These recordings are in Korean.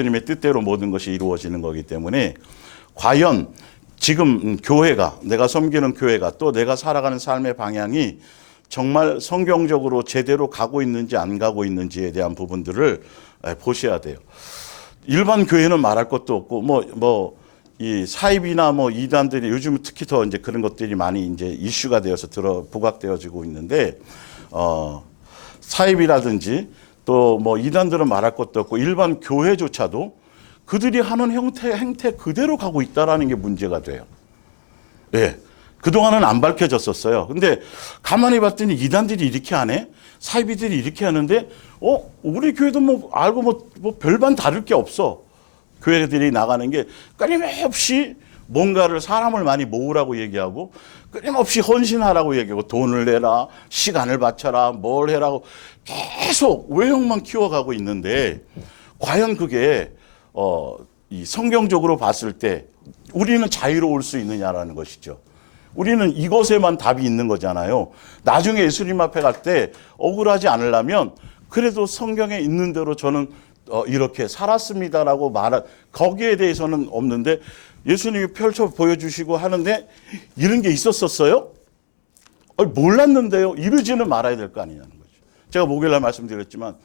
예수님의 뜻대로 모든 것이 이루어지는 거기 때문에 과연 지금 교회가, 내가 섬기는 교회가 또 내가 살아가는 삶의 방향이 정말 성경적으로 제대로 가고 있는지 안 가고 있는지에 대한 부분들을 보셔야 돼요. 일반 교회는 말할 것도 없고 이 사입이나 이단들이 요즘 특히 더 이제 그런 것들이 많이 이제 이슈가 되어서 부각되어지고 있는데 사입이라든지 또 이단들은 말할 것도 없고 일반 교회조차도 그들이 하는 행태 그대로 가고 있다라는 게 문제가 돼요. 예. 그동안은 안 밝혀졌었어요. 근데 가만히 봤더니 이단들이 이렇게 하네? 사이비들이 이렇게 하는데, 우리 교회도 알고 별반 다를 게 없어. 교회들이 나가는 게 끊임없이 뭔가를 사람을 많이 모으라고 얘기하고, 끊임없이 헌신하라고 얘기하고, 돈을 내라, 시간을 바쳐라, 뭘 해라고 계속 외형만 키워가고 있는데, 과연 그게, 이 성경적으로 봤을 때 우리는 자유로울 수 있느냐라는 것이죠. 우리는 이것에만 답이 있는 거잖아요. 나중에 예수님 앞에 갈 때 억울하지 않으려면 그래도 성경에 있는 대로 저는 이렇게 살았습니다라고 말한 거기에 대해서는 없는데 예수님이 펼쳐 보여주시고 하는데 이런 게 있었었어요? 몰랐는데요. 이러지는 말아야 될 거 아니냐는 거죠. 제가 목요일날 말씀드렸지만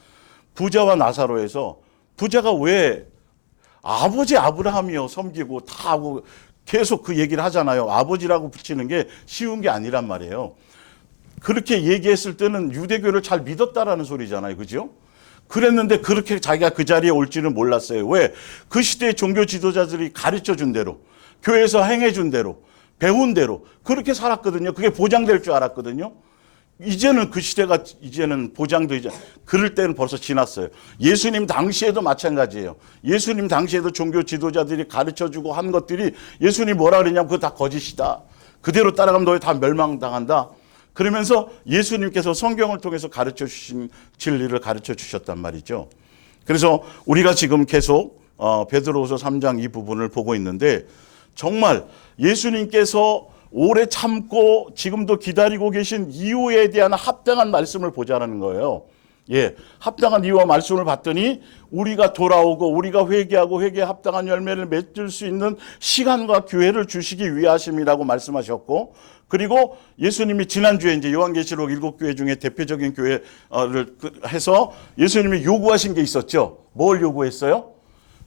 부자와 나사로에서 부자가 왜 아버지 아브라함이요 섬기고 다 하고 계속 그 얘기를 하잖아요. 아버지라고 붙이는 게 쉬운 게 아니란 말이에요. 그렇게 얘기했을 때는 유대교를 잘 믿었다라는 소리잖아요. 그죠? 그랬는데 그렇게 자기가 그 자리에 올지는 몰랐어요. 왜? 그 시대의 종교 지도자들이 가르쳐 준 대로, 교회에서 행해 준 대로, 배운 대로 그렇게 살았거든요. 그게 보장될 줄 알았거든요. 이제는 그 시대가 이제는 보장되지 그럴 때는 벌써 지났어요. 예수님 당시에도 마찬가지예요. 예수님 당시에도 종교 지도자들이 가르쳐주고 한 것들이 예수님 뭐라 그러냐면 그거 다 거짓이다. 그대로 따라가면 너희 다 멸망당한다. 그러면서 예수님께서 성경을 통해서 가르쳐 주신 진리를 가르쳐 주셨단 말이죠. 그래서 우리가 지금 계속 베드로후서 3장 이 부분을 보고 있는데 정말 예수님께서 오래 참고 지금도 기다리고 계신 이유에 대한 합당한 말씀을 보자는 거예요. 예, 합당한 이유와 말씀을 봤더니 우리가 돌아오고 우리가 회개하고 회개에 합당한 열매를 맺을 수 있는 시간과 기회를 주시기 위하심이라고 말씀하셨고, 그리고 예수님이 지난주에 이제 요한계시록 7교회 중에 대표적인 교회를 해서 예수님이 요구하신 게 있었죠. 뭘 요구했어요?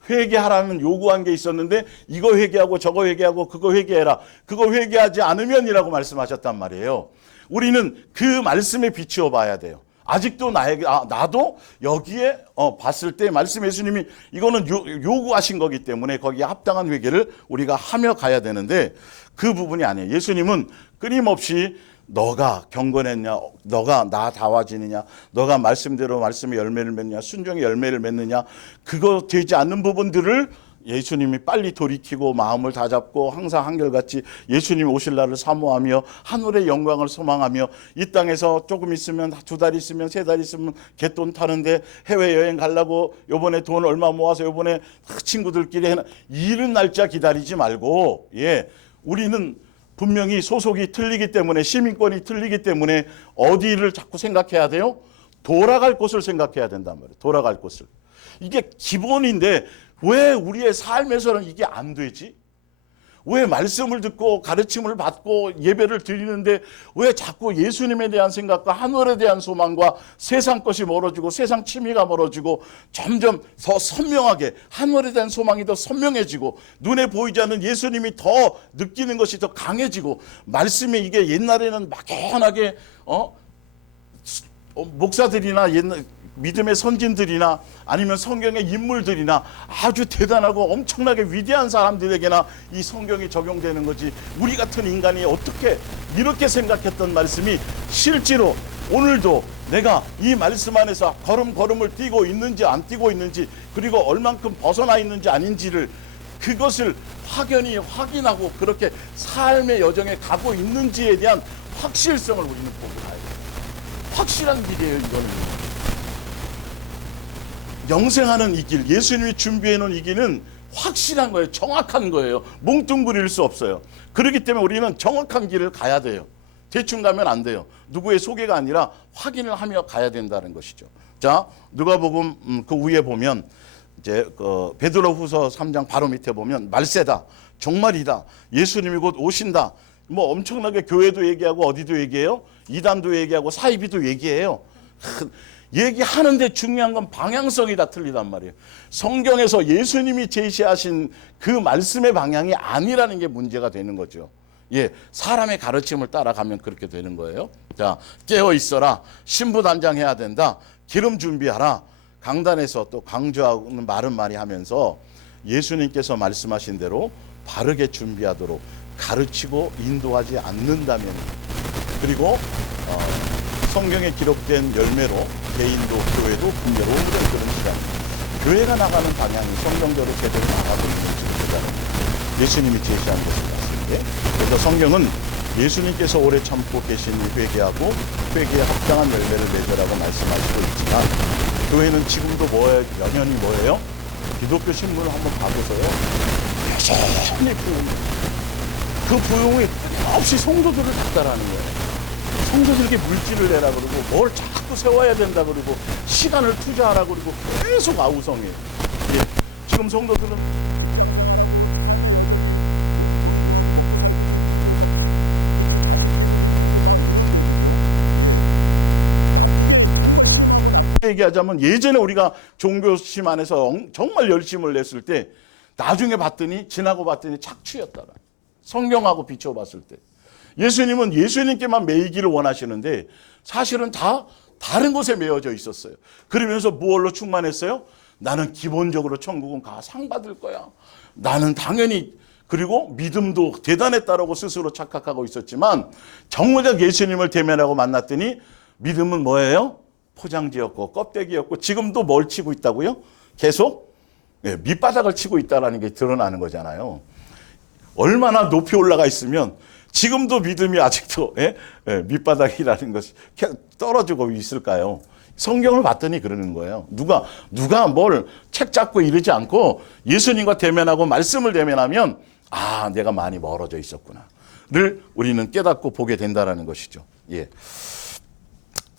회개하라는 요구한 게 있었는데 이거 회개하고 저거 회개하고 그거 회개해라. 그거 회개하지 않으면이라고 말씀하셨단 말이에요. 우리는 그 말씀에 비추어 봐야 돼요. 아직도 나도 여기에 봤을 때 말씀 예수님이 이거는 요구하신 거기 때문에 거기에 합당한 회개를 우리가 하며 가야 되는데 그 부분이 아니에요. 예수님은 끊임없이 너가 경건했냐, 너가 나 다와지느냐, 너가 말씀대로 말씀의 열매를 맺느냐, 순종의 열매를 맺느냐, 그거 되지 않는 부분들을 예수님이 빨리 돌이키고 마음을 다잡고 항상 한결같이 예수님 오실 날을 사모하며 하늘의 영광을 소망하며 이 땅에서 조금 있으면 2달 있으면 3달 있으면 갯돈 타는데 해외여행 가려고 요번에 돈 얼마 모아서 요번에 친구들끼리 이른 날짜 기다리지 말고, 우리는 분명히 소속이 틀리기 때문에 시민권이 틀리기 때문에 어디를 자꾸 생각해야 돼요? 돌아갈 곳을 생각해야 된단 말이에요. 돌아갈 곳을. 이게 기본인데 왜 우리의 삶에서는 이게 안 되지? 왜 말씀을 듣고 가르침을 받고 예배를 드리는데 왜 자꾸 예수님에 대한 생각과 하늘에 대한 소망과 세상 것이 멀어지고 세상 취미가 멀어지고 점점 더 선명하게 하늘에 대한 소망이 더 선명해지고 눈에 보이지 않는 예수님이 더 느끼는 것이 더 강해지고 말씀이 이게 옛날에는 막연하게 목사들이나 옛날 믿음의 선진들이나 아니면 성경의 인물들이나 아주 대단하고 엄청나게 위대한 사람들에게나 이 성경이 적용되는 거지 우리 같은 인간이 어떻게 이렇게 생각했던 말씀이 실제로 오늘도 내가 이 말씀 안에서 걸음걸음을 뛰고 있는지 안 뛰고 있는지 그리고 얼만큼 벗어나 있는지 아닌지를 그것을 확연히 확인하고 그렇게 삶의 여정에 가고 있는지에 대한 확실성을 우리는 보고 가야 돼요. 확실한 길이에요. 이거는 영생하는 이 길, 예수님이 준비해 놓은 이 길은 확실한 거예요. 정확한 거예요. 뭉뚱그릴 수 없어요. 그렇기 때문에 우리는 정확한 길을 가야 돼요. 대충 가면 안 돼요. 누구의 소개가 아니라 확인을 하며 가야 된다는 것이죠. 자, 누가복음 그 위에 보면 이제 그 베드로후서 3장 바로 밑에 보면 말세다, 종말이다, 예수님이 곧 오신다. 뭐 엄청나게 교회도 얘기하고 어디도 얘기해요. 이단도 얘기하고 사이비도 얘기해요. 얘기하는데 중요한 건 방향성이 다 틀리단 말이에요. 성경에서 예수님이 제시하신 그 말씀의 방향이 아니라는 게 문제가 되는 거죠. 예, 사람의 가르침을 따라가면 그렇게 되는 거예요. 자, 깨어 있어라. 신부단장해야 된다. 기름 준비하라. 강단에서 또 강조하는 말은 많이 하면서 예수님께서 말씀하신 대로 바르게 준비하도록 가르치고 인도하지 않는다면, 그리고 성경에 기록된 열매로 개인도 교회도 분야로 오는 그런 시간, 교회가 나가는 방향이 성경대로 제대로 나가고 있는지 보자는 예수님이 제시한 것을 봤을 때, 그래서 성경은 예수님께서 오래 참고 계신 회개하고 회개에 합당한 열매를 맺으라고 말씀하시고 있지만, 교회는 지금도 뭐예요? 연연히 뭐예요? 기독교 신문을 한번 봐보세요. 여전히 그 부흥이 끊임없이 성도들을 닥달하는 거예요. 성도들에게 물질을 내라 그러고 뭘 자꾸 세워야 된다 그러고 시간을 투자하라 그러고 계속 아우성이에요. 예. 지금 성도들은 얘기하자면 예전에 우리가 종교심 안에서 정말 열심을 냈을 때 나중에 봤더니 지나고 봤더니 착취였더라. 성경하고 비춰봤을 때 예수님은 예수님께만 매이기를 원하시는데 사실은 다 다른 곳에 매어져 있었어요. 그러면서 무엇로 충만했어요? 나는 기본적으로 천국은 가 상 받을 거야. 나는 당연히, 그리고 믿음도 대단했다라고 스스로 착각하고 있었지만 정작 예수님을 대면하고 만났더니 믿음은 뭐예요? 포장지였고 껍데기였고 지금도 뭘 치고 있다고요? 계속 밑바닥을 치고 있다는 게 드러나는 거잖아요. 얼마나 높이 올라가 있으면 지금도 믿음이 아직도 밑바닥이라는 것이 떨어지고 있을까요? 성경을 봤더니 그러는 거예요. 누가 뭘 책 잡고 이러지 않고 예수님과 대면하고 말씀을 대면하면 아, 내가 많이 멀어져 있었구나를 우리는 깨닫고 보게 된다는 것이죠. 예.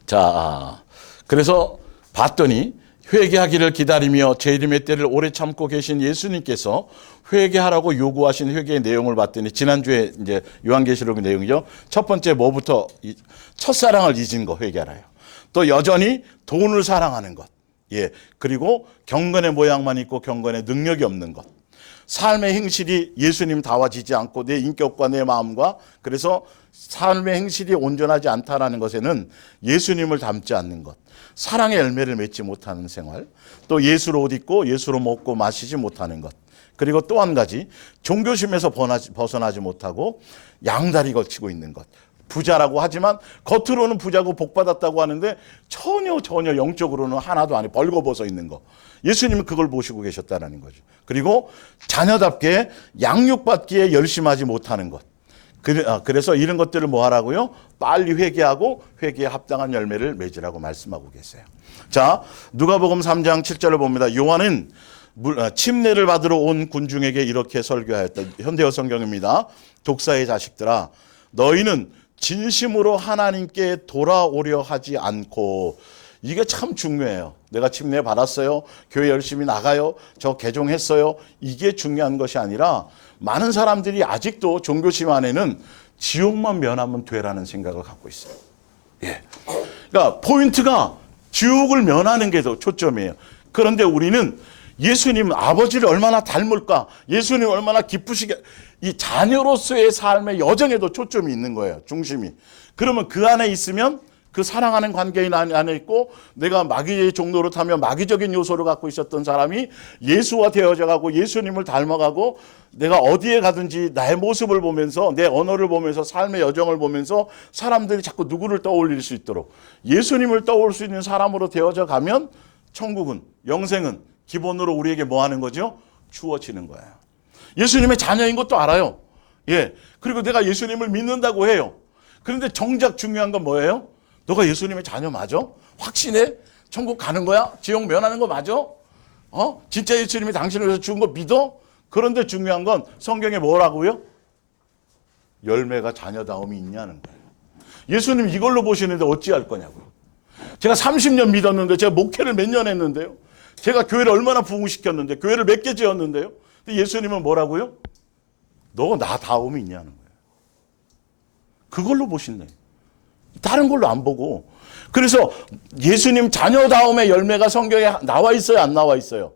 자, 그래서 봤더니 회개하기를 기다리며 제 이름의 때를 오래 참고 계신 예수님께서 회개하라고 요구하신 회개의 내용을 봤더니 지난주에 이제 요한계시록의 내용이죠. 첫 번째 뭐부터 첫사랑을 잊은 거 회개하라요. 또 여전히 돈을 사랑하는 것. 예. 그리고 경건의 모양만 있고 경건의 능력이 없는 것. 삶의 행실이 예수님 다워지지 않고 내 인격과 내 마음과, 그래서 삶의 행실이 온전하지 않다라는 것에는 예수님을 닮지 않는 것. 사랑의 열매를 맺지 못하는 생활, 또 예수로 옷 입고 예수로 먹고 마시지 못하는 것, 그리고 또 한 가지 종교심에서 벗어나지 못하고 양다리 걸치고 있는 것. 부자라고 하지만 겉으로는 부자고 복받았다고 하는데 전혀 영적으로는 하나도 아니 벌거벗어 있는 거. 예수님은 그걸 보시고 계셨다는 거죠. 그리고 자녀답게 양육받기에 열심하지 못하는 것. 그래서 이런 것들을 뭐 하라고요? 빨리 회개하고 회개에 합당한 열매를 맺으라고 말씀하고 계세요. 자, 누가복음 3장 7절을 봅니다. 요한은 침례를 받으러 온 군중에게 이렇게 설교하였다. 현대어 성경입니다. 독사의 자식들아, 너희는 진심으로 하나님께 돌아오려 하지 않고, 이게 참 중요해요. 내가 침례 받았어요. 교회 열심히 나가요. 저 개종했어요. 이게 중요한 것이 아니라 많은 사람들이 아직도 종교심 안에는 지옥만 면하면 되라는 생각을 갖고 있어요. 예. 그러니까 포인트가 지옥을 면하는 게 더 초점이에요. 그런데 우리는 예수님 아버지를 얼마나 닮을까? 예수님 얼마나 기쁘시게, 이 자녀로서의 삶의 여정에도 초점이 있는 거예요. 중심이. 그러면 그 안에 있으면 그 사랑하는 관계인 안에 있고, 내가 마귀의 종로로 타면 마귀적인 요소를 갖고 있었던 사람이 예수와 되어져 가고 예수님을 닮아가고, 내가 어디에 가든지 나의 모습을 보면서 내 언어를 보면서 삶의 여정을 보면서 사람들이 자꾸 누구를 떠올릴 수 있도록 예수님을 떠올 수 있는 사람으로 되어져 가면 천국은, 영생은 기본으로 우리에게 뭐 하는 거죠? 주어지는 거예요. 예수님의 자녀인 것도 알아요. 예. 그리고 내가 예수님을 믿는다고 해요. 그런데 정작 중요한 건 뭐예요? 너가 예수님의 자녀 맞아? 확신해? 천국 가는 거야? 지옥 면하는 거 맞아? 진짜 예수님이 당신을 위해서 죽은 거 믿어? 그런데 중요한 건 성경에 뭐라고요? 열매가 자녀다움이 있냐는 거예요. 예수님 이걸로 보시는데 어찌할 거냐고요. 제가 30년 믿었는데, 제가 목회를 몇 년 했는데요. 제가 교회를 얼마나 부흥시켰는데, 교회를 몇 개 지었는데요. 예수님은 뭐라고요? 너 나 다음이 있냐는 거예요. 그걸로 보신대. 다른 걸로 안 보고. 그래서 예수님 자녀다움의 열매가 성경에 나와 있어요, 안 나와 있어요?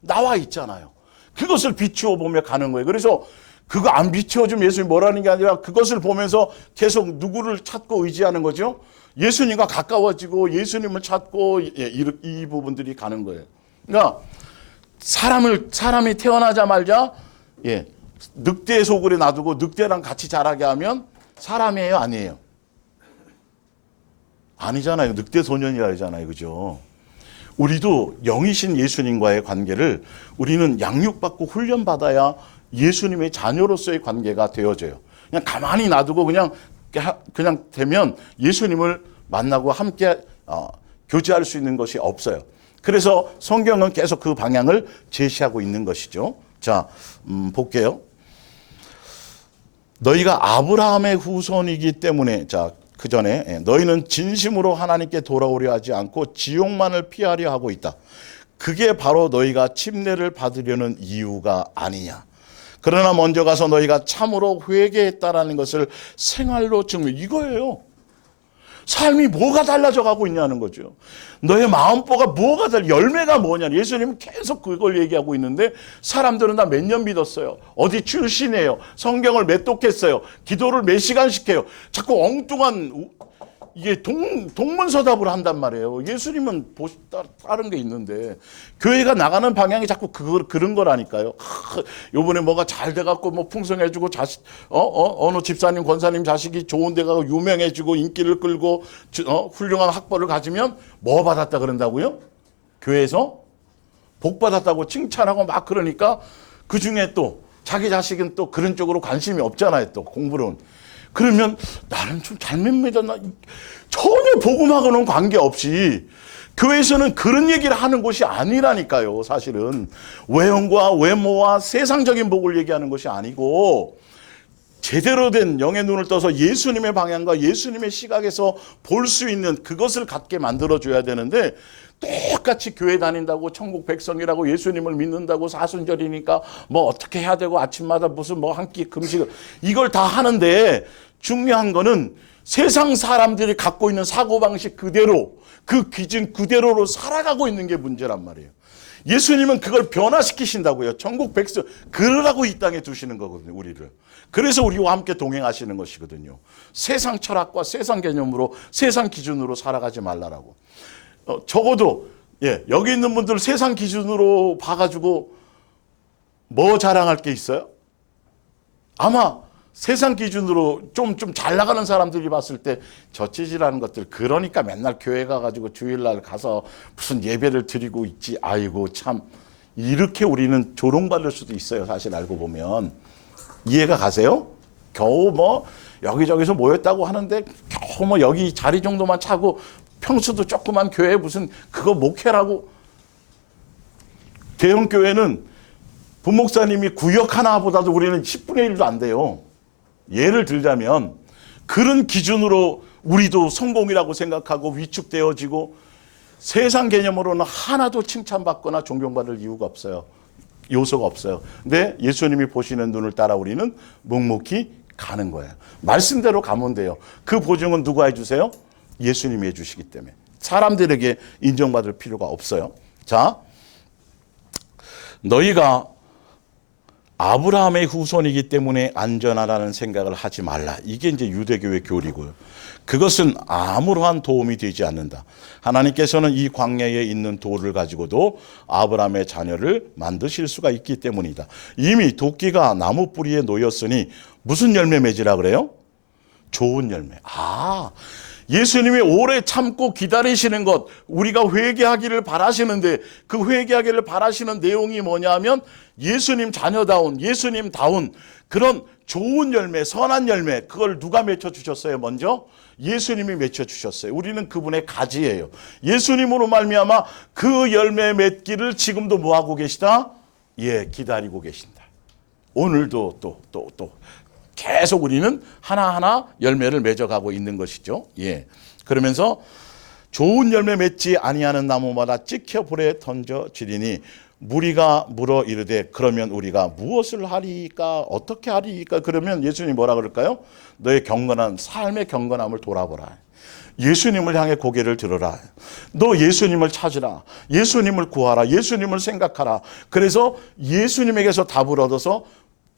나와 있잖아요. 그것을 비추어 보며 가는 거예요. 그래서 그거 안 비추어주면 예수님이 뭐라는 게 아니라 그것을 보면서 계속 누구를 찾고 의지하는 거죠? 예수님과 가까워지고 예수님을 찾고 이 부분들이 가는 거예요. 그러니까 사람이 태어나자마자 늑대의 소굴에 놔두고 늑대랑 같이 자라게 하면 사람이에요, 아니에요? 아니잖아요. 늑대 소년이라 하잖아요. 그죠? 우리도 영이신 예수님과의 관계를 우리는 양육받고 훈련받아야 예수님의 자녀로서의 관계가 되어져요. 그냥 가만히 놔두고 그냥 되면 예수님을 만나고 함께 교제할 수 있는 것이 없어요. 그래서 성경은 계속 그 방향을 제시하고 있는 것이죠. 자, 볼게요. 너희가 아브라함의 후손이기 때문에, 자, 그 전에 너희는 진심으로 하나님께 돌아오려 하지 않고 지옥만을 피하려 하고 있다. 그게 바로 너희가 침례를 받으려는 이유가 아니냐. 그러나 먼저 가서 너희가 참으로 회개했다라는 것을 생활로 증명. 이거예요. 삶이 뭐가 달라져 가고 있냐는 거죠. 너의 마음보가 뭐가 열매가 뭐냐. 예수님은 계속 그걸 얘기하고 있는데 사람들은 다 몇 년 믿었어요. 어디 출신이에요. 성경을 몇 독했어요. 기도를 몇 시간씩 해요. 자꾸 엉뚱한 이게 동문서답을 한단 말이에요. 예수님은 다른 게 있는데 교회가 나가는 방향이 자꾸 그런 거라니까요. 요번에 뭐가 잘 돼갖고 뭐 풍성해지고 어느 집사님 권사님 자식이 좋은 데 가고 유명해지고 인기를 끌고 훌륭한 학벌을 가지면 뭐 받았다 그런다고요? 교회에서 복 받았다고 칭찬하고 막 그러니까 그 중에 또 자기 자식은 또 그런 쪽으로 관심이 없잖아요. 또 공부는. 그러면 나는 좀 잘못 믿었나? 전혀 복음하고는 관계없이 교회에서는 그런 얘기를 하는 곳이 아니라니까요. 사실은 외형과 외모와 세상적인 복을 얘기하는 것이 아니고 제대로 된 영의 눈을 떠서 예수님의 방향과 예수님의 시각에서 볼 수 있는 그것을 갖게 만들어줘야 되는데 똑같이 교회 다닌다고 천국 백성이라고 예수님을 믿는다고 사순절이니까 뭐 어떻게 해야 되고 아침마다 무슨 뭐 한 끼 금식 이걸 다 하는데 중요한 거는 세상 사람들이 갖고 있는 사고방식 그대로 그 기준 그대로로 살아가고 있는 게 문제란 말이에요. 예수님은 그걸 변화시키신다고요. 천국 백성 그러라고 이 땅에 두시는 거거든요. 우리를. 그래서 우리와 함께 동행하시는 것이거든요. 세상 철학과 세상 개념으로 세상 기준으로 살아가지 말라라고. 적어도 여기 있는 분들 세상 기준으로 봐가지고 뭐 자랑할 게 있어요? 아마 세상 기준으로 좀 잘 나가는 사람들이 봤을 때 저 찌질하는 것들 그러니까 맨날 교회 가가지고 주일날 가서 무슨 예배를 드리고 있지. 아이고 참 이렇게 우리는 조롱받을 수도 있어요. 사실 알고 보면. 이해가 가세요? 겨우 뭐 여기저기서 모였다고 하는데 겨우 뭐 여기 자리 정도만 차고 평수도 조그만 교회에 무슨 그거 목회라고. 대형 교회는 부목사님이 구역 하나보다도 우리는 10분의 1도 안 돼요. 예를 들자면 그런 기준으로 우리도 성공이라고 생각하고 위축되어지고 세상 개념으로는 하나도 칭찬받거나 존경받을 이유가 없어요. 요소가 없어요. 근데 예수님이 보시는 눈을 따라 우리는 묵묵히 가는 거예요. 말씀대로 가면 돼요. 그 보증은 누가 해주세요? 예수님이 해주시기 때문에. 사람들에게 인정받을 필요가 없어요. 자, 너희가 아브라함의 후손이기 때문에 안전하다는 생각을 하지 말라. 이게 이제 유대교의 교리고요. 그것은 아무러한 도움이 되지 않는다. 하나님께서는 이 광야에 있는 돌을 가지고도 아브라함의 자녀를 만드실 수가 있기 때문이다. 이미 도끼가 나무 뿌리에 놓였으니 무슨 열매 맺으라 그래요? 좋은 열매. 예수님이 오래 참고 기다리시는 것, 우리가 회개하기를 바라시는데 그 회개하기를 바라시는 내용이 뭐냐면 예수님 자녀다운, 예수님다운 그런 좋은 열매, 선한 열매, 그걸 누가 맺혀주셨어요? 먼저 예수님이 맺혀주셨어요. 우리는 그분의 가지예요. 예수님으로 말미암아 그 열매 맺기를 지금도 뭐하고 계시다? 기다리고 계신다. 오늘도 또 계속 우리는 하나하나 열매를 맺어가고 있는 것이죠. 그러면서 좋은 열매 맺지 아니하는 나무마다 찍혀 불에 던져지리니 무리가 물어 이르되 그러면 우리가 무엇을 하리이까 어떻게 하리이까. 그러면 예수님이 뭐라 그럴까요? 너의 경건한 삶의 경건함을 돌아보라. 예수님을 향해 고개를 들어라. 너 예수님을 찾으라. 예수님을 구하라. 예수님을 생각하라. 그래서 예수님에게서 답을 얻어서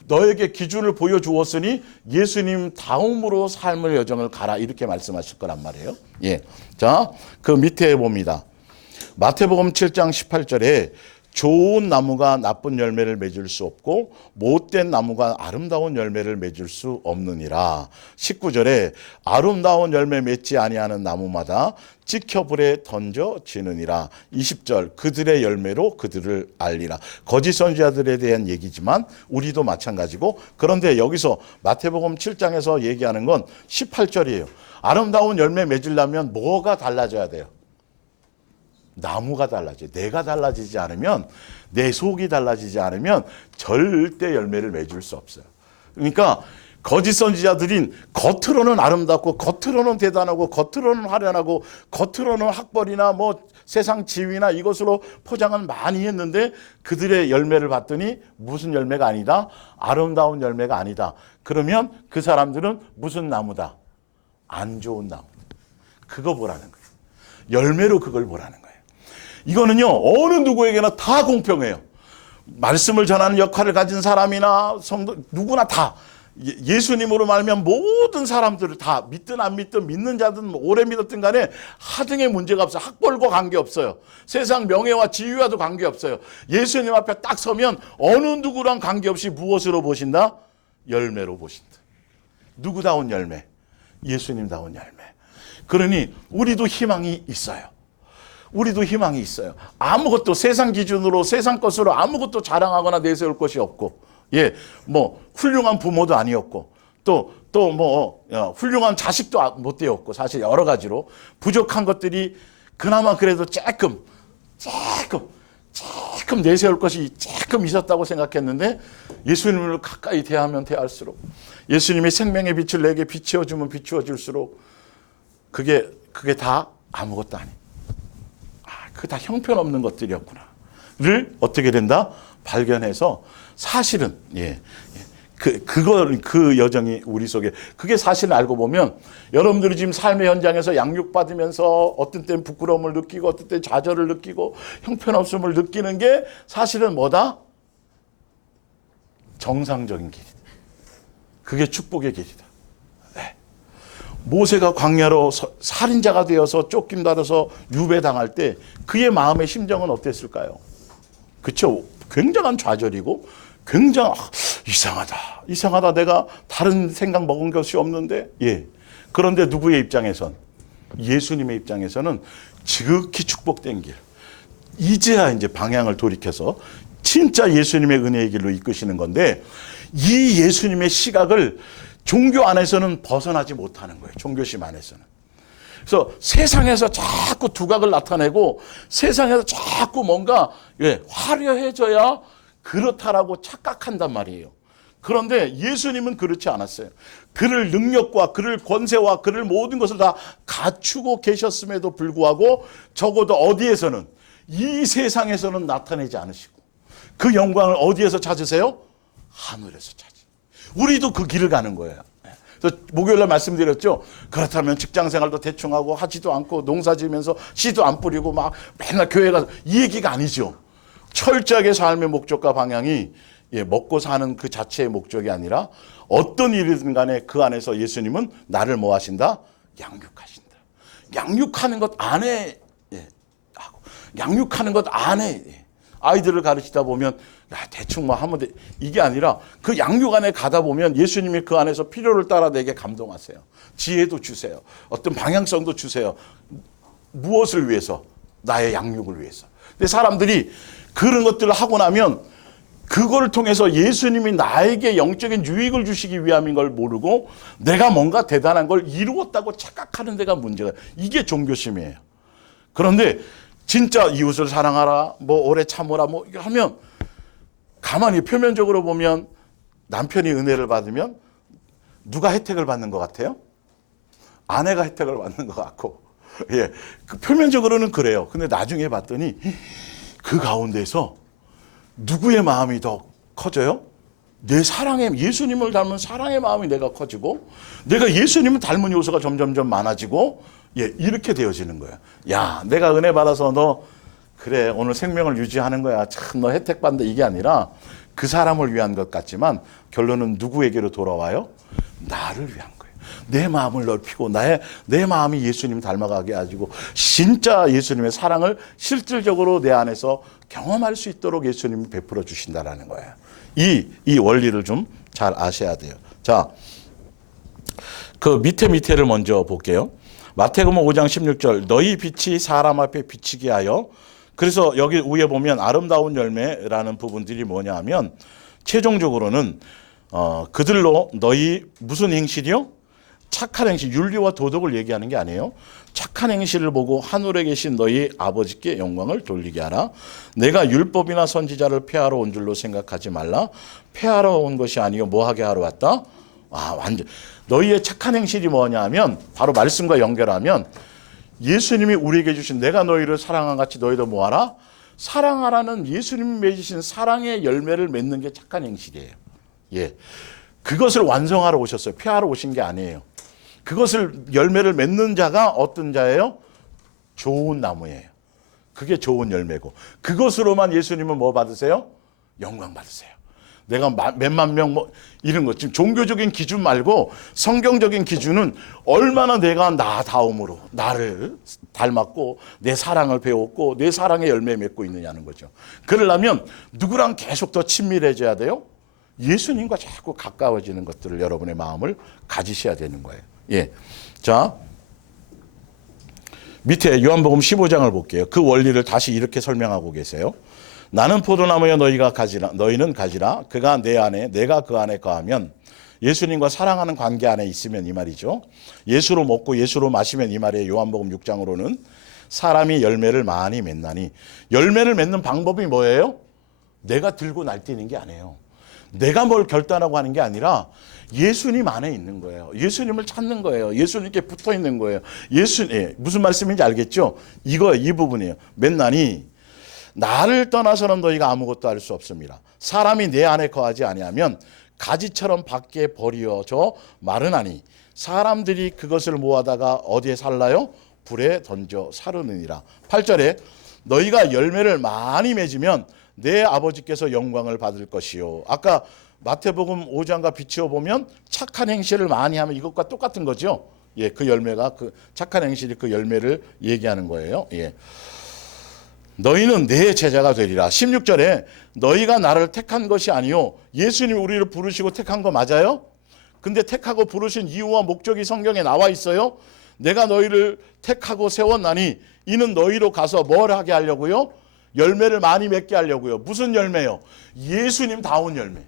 너에게 기준을 보여주었으니 예수님 다음으로 삶의 여정을 가라. 이렇게 말씀하실 거란 말이에요. 예. 자, 그 밑에 봅니다. 마태복음 7장 18절에 좋은 나무가 나쁜 열매를 맺을 수 없고 못된 나무가 아름다운 열매를 맺을 수 없느니라. 19절에 아름다운 열매 맺지 아니하는 나무마다 찍혀 불에 던져지느니라. 20절 그들의 열매로 그들을 알리라. 거짓 선지자들에 대한 얘기지만 우리도 마찬가지고, 그런데 여기서 마태복음 7장에서 얘기하는 건 18절이에요. 아름다운 열매 맺으려면 뭐가 달라져야 돼요? 나무가 달라져. 내가 달라지지 않으면, 내 속이 달라지지 않으면 절대 열매를 맺을 수 없어요. 그러니까 거짓 선지자들인 겉으로는 아름답고 겉으로는 대단하고 겉으로는 화려하고 겉으로는 학벌이나 뭐 세상 지위나 이것으로 포장을 많이 했는데 그들의 열매를 봤더니 무슨 열매가 아니다? 아름다운 열매가 아니다. 그러면 그 사람들은 무슨 나무다? 안 좋은 나무. 그거 보라는 거예요. 열매로 그걸 보라는 거예요. 이거는요, 어느 누구에게나 다 공평해요. 말씀을 전하는 역할을 가진 사람이나 성도 누구나 다, 예수님으로 말하면 모든 사람들을 다 믿든 안 믿든, 믿는 자든 오래 믿었든 간에 하등의 문제가 없어요. 학벌과 관계없어요. 세상 명예와 지위와도 관계없어요. 예수님 앞에 딱 서면 어느 누구랑 관계없이 무엇으로 보신다? 열매로 보신다. 누구다운 열매? 예수님다운 열매. 그러니 우리도 희망이 있어요. 우리도 희망이 있어요. 아무것도 세상 기준으로 세상 것으로 아무것도 자랑하거나 내세울 것이 없고, 예, 뭐 훌륭한 부모도 아니었고, 또 뭐 훌륭한 자식도 못 되었고, 사실 여러 가지로 부족한 것들이 그나마 그래도 조금 내세울 것이 조금 있었다고 생각했는데, 예수님을 가까이 대하면 대할수록, 예수님이 생명의 빛을 내게 비추어주면 비추어줄수록 그게 다 아무것도 아니. 그게 다 형편없는 것들이었구나를 어떻게 된다? 발견해서 사실은 그 여정이 우리 속에, 그게 사실을 알고 보면 여러분들이 지금 삶의 현장에서 양육받으면서 어떤 때는 부끄러움을 느끼고 어떤 때는 좌절을 느끼고 형편없음을 느끼는 게 사실은 뭐다? 정상적인 길이다. 그게 축복의 길이다. 모세가 광야로 살인자가 되어서 쫓김받아서 유배당할 때 그의 마음의 심정은 어땠을까요? 그렇죠? 굉장한 좌절이고 굉장한 이상하다. 내가 다른 생각 먹은 것이 없는데. 예. 그런데 누구의 입장에선? 예수님의 입장에서는 지극히 축복된 길. 이제야 이제 방향을 돌이켜서 진짜 예수님의 은혜의 길로 이끄시는 건데, 이 예수님의 시각을 종교 안에서는 벗어나지 못하는 거예요. 종교심 안에서는. 그래서 세상에서 자꾸 두각을 나타내고 세상에서 자꾸 뭔가 화려해져야 그렇다라고 착각한단 말이에요. 그런데 예수님은 그렇지 않았어요. 그를 능력과 그를 권세와 그를 모든 것을 다 갖추고 계셨음에도 불구하고 적어도 어디에서는, 이 세상에서는 나타내지 않으시고 그 영광을 어디에서 찾으세요? 하늘에서 찾으세요. 우리도 그 길을 가는 거예요. 그래서 목요일날 말씀드렸죠. 그렇다면 직장생활도 대충 하고 하지도 않고 농사 지으면서 씨도 안 뿌리고 막 맨날 교회 가서, 이 얘기가 아니죠. 철저하게 삶의 목적과 방향이 먹고 사는 그 자체의 목적이 아니라 어떤 일이든 간에 그 안에서 예수님은 나를 뭐 하신다? 양육하신다. 양육하는 것 안에 양육하는 것 안에 아이들을 가르치다 보면 대충 뭐 하면 돼, 이게 아니라 그 양육 안에 가다 보면 예수님이 그 안에서 필요를 따라 내게 감동하세요. 지혜도 주세요. 어떤 방향성도 주세요. 무엇을 위해서? 나의 양육을 위해서. 근데 사람들이 그런 것들을 하고 나면 그걸 통해서 예수님이 나에게 영적인 유익을 주시기 위함인 걸 모르고 내가 뭔가 대단한 걸 이루었다고 착각하는 데가 문제가, 이게 종교심이에요. 그런데 진짜 이웃을 사랑하라, 뭐 오래 참으라, 뭐 하면 가만히 표면적으로 보면 남편이 은혜를 받으면 누가 혜택을 받는 것 같아요? 아내가 혜택을 받는 것 같고, 예, 그 표면적으로는 그래요. 근데 나중에 봤더니 그 가운데서 누구의 마음이 더 커져요? 내 사랑의, 예수님을 닮은 사랑의 마음이 내가 커지고, 내가 예수님을 닮은 요소가 점점점 많아지고, 예, 이렇게 되어지는 거예요. 야, 내가 은혜 받아서 너 그래 오늘 생명을 유지하는 거야, 참 너 혜택 받는다, 이게 아니라 그 사람을 위한 것 같지만 결론은 누구에게로 돌아와요? 나를 위한 거예요. 내 마음을 넓히고 내 마음이 예수님 닮아가게 해가지고 진짜 예수님의 사랑을 실질적으로 내 안에서 경험할 수 있도록 예수님이 베풀어 주신다라는 거예요. 이 원리를 좀 잘 아셔야 돼요. 자, 그 밑에를 먼저 볼게요. 마태복음 5장 16절, 너희 빛이 사람 앞에 비치게 하여. 그래서 여기 위에 보면 아름다운 열매라는 부분들이 뭐냐 하면 최종적으로는 그들로 너희 무슨 행실이요? 착한 행실, 윤리와 도덕을 얘기하는 게 아니에요. 착한 행실을 보고 하늘에 계신 너희 아버지께 영광을 돌리게 하라. 내가 율법이나 선지자를 폐하러 온 줄로 생각하지 말라. 폐하러 온 것이 아니요 뭐하게 하러 왔다? 완전 너희의 착한 행실이 뭐냐 하면 바로 말씀과 연결하면 예수님이 우리에게 주신 내가 너희를 사랑한 같이 너희도 뭐하라? 사랑하라는 예수님이 맺으신 사랑의 열매를 맺는 게 착한 행실이에요. 예, 그것을 완성하러 오셨어요. 폐하러 오신 게 아니에요. 그것을 열매를 맺는 자가 어떤 자예요? 좋은 나무예요. 그게 좋은 열매고, 그것으로만 예수님은 뭐 받으세요? 영광 받으세요. 내가 몇만 명 뭐 이런 것, 지금 종교적인 기준 말고 성경적인 기준은 얼마나 내가 나다움으로 나를 닮았고 내 사랑을 배웠고 내 사랑의 열매 맺고 있느냐는 거죠. 그러려면 누구랑 계속 더 친밀해져야 돼요? 예수님과 자꾸 가까워지는 것들을 여러분의 마음을 가지셔야 되는 거예요. 예. 자, 밑에 요한복음 15장을 볼게요. 그 원리를 다시 이렇게 설명하고 계세요. 나는 포도나무여 너희는 가지라. 그가 내 안에 내가 그 안에 거하면, 예수님과 사랑하는 관계 안에 있으면 이 말이죠. 예수로 먹고 예수로 마시면 이 말이에요. 요한복음 6장으로는 사람이 열매를 많이 맺나니. 열매를 맺는 방법이 뭐예요? 내가 들고 날뛰는 게 아니에요. 내가 뭘 결단하고 하는 게 아니라 예수님 안에 있는 거예요. 예수님을 찾는 거예요. 예수님께 붙어 있는 거예요. 무슨 말씀인지 알겠죠? 이 부분이에요. 맺나니 나를 떠나서는 너희가 아무것도 할 수 없습니다. 사람이 내 안에 거하지 아니하면 가지처럼 밖에 버려져 마르나니 사람들이 그것을 모아다가 어디에 살라요? 불에 던져 사르느니라. 8절에 너희가 열매를 많이 맺으면 내 아버지께서 영광을 받을 것이요. 아까 마태복음 5장과 비추어 보면 착한 행실을 많이 하면 이것과 똑같은 거죠. 예, 그 열매가 그 착한 행실이 그 열매를 얘기하는 거예요. 예. 너희는 내 제자가 되리라. 16절에 너희가 나를 택한 것이 아니요. 예수님이 우리를 부르시고 택한 거 맞아요? 근데 택하고 부르신 이유와 목적이 성경에 나와 있어요. 내가 너희를 택하고 세웠나니 이는 너희로 가서 뭘 하게 하려고요? 열매를 많이 맺게 하려고요. 무슨 열매요? 예수님다운 열매.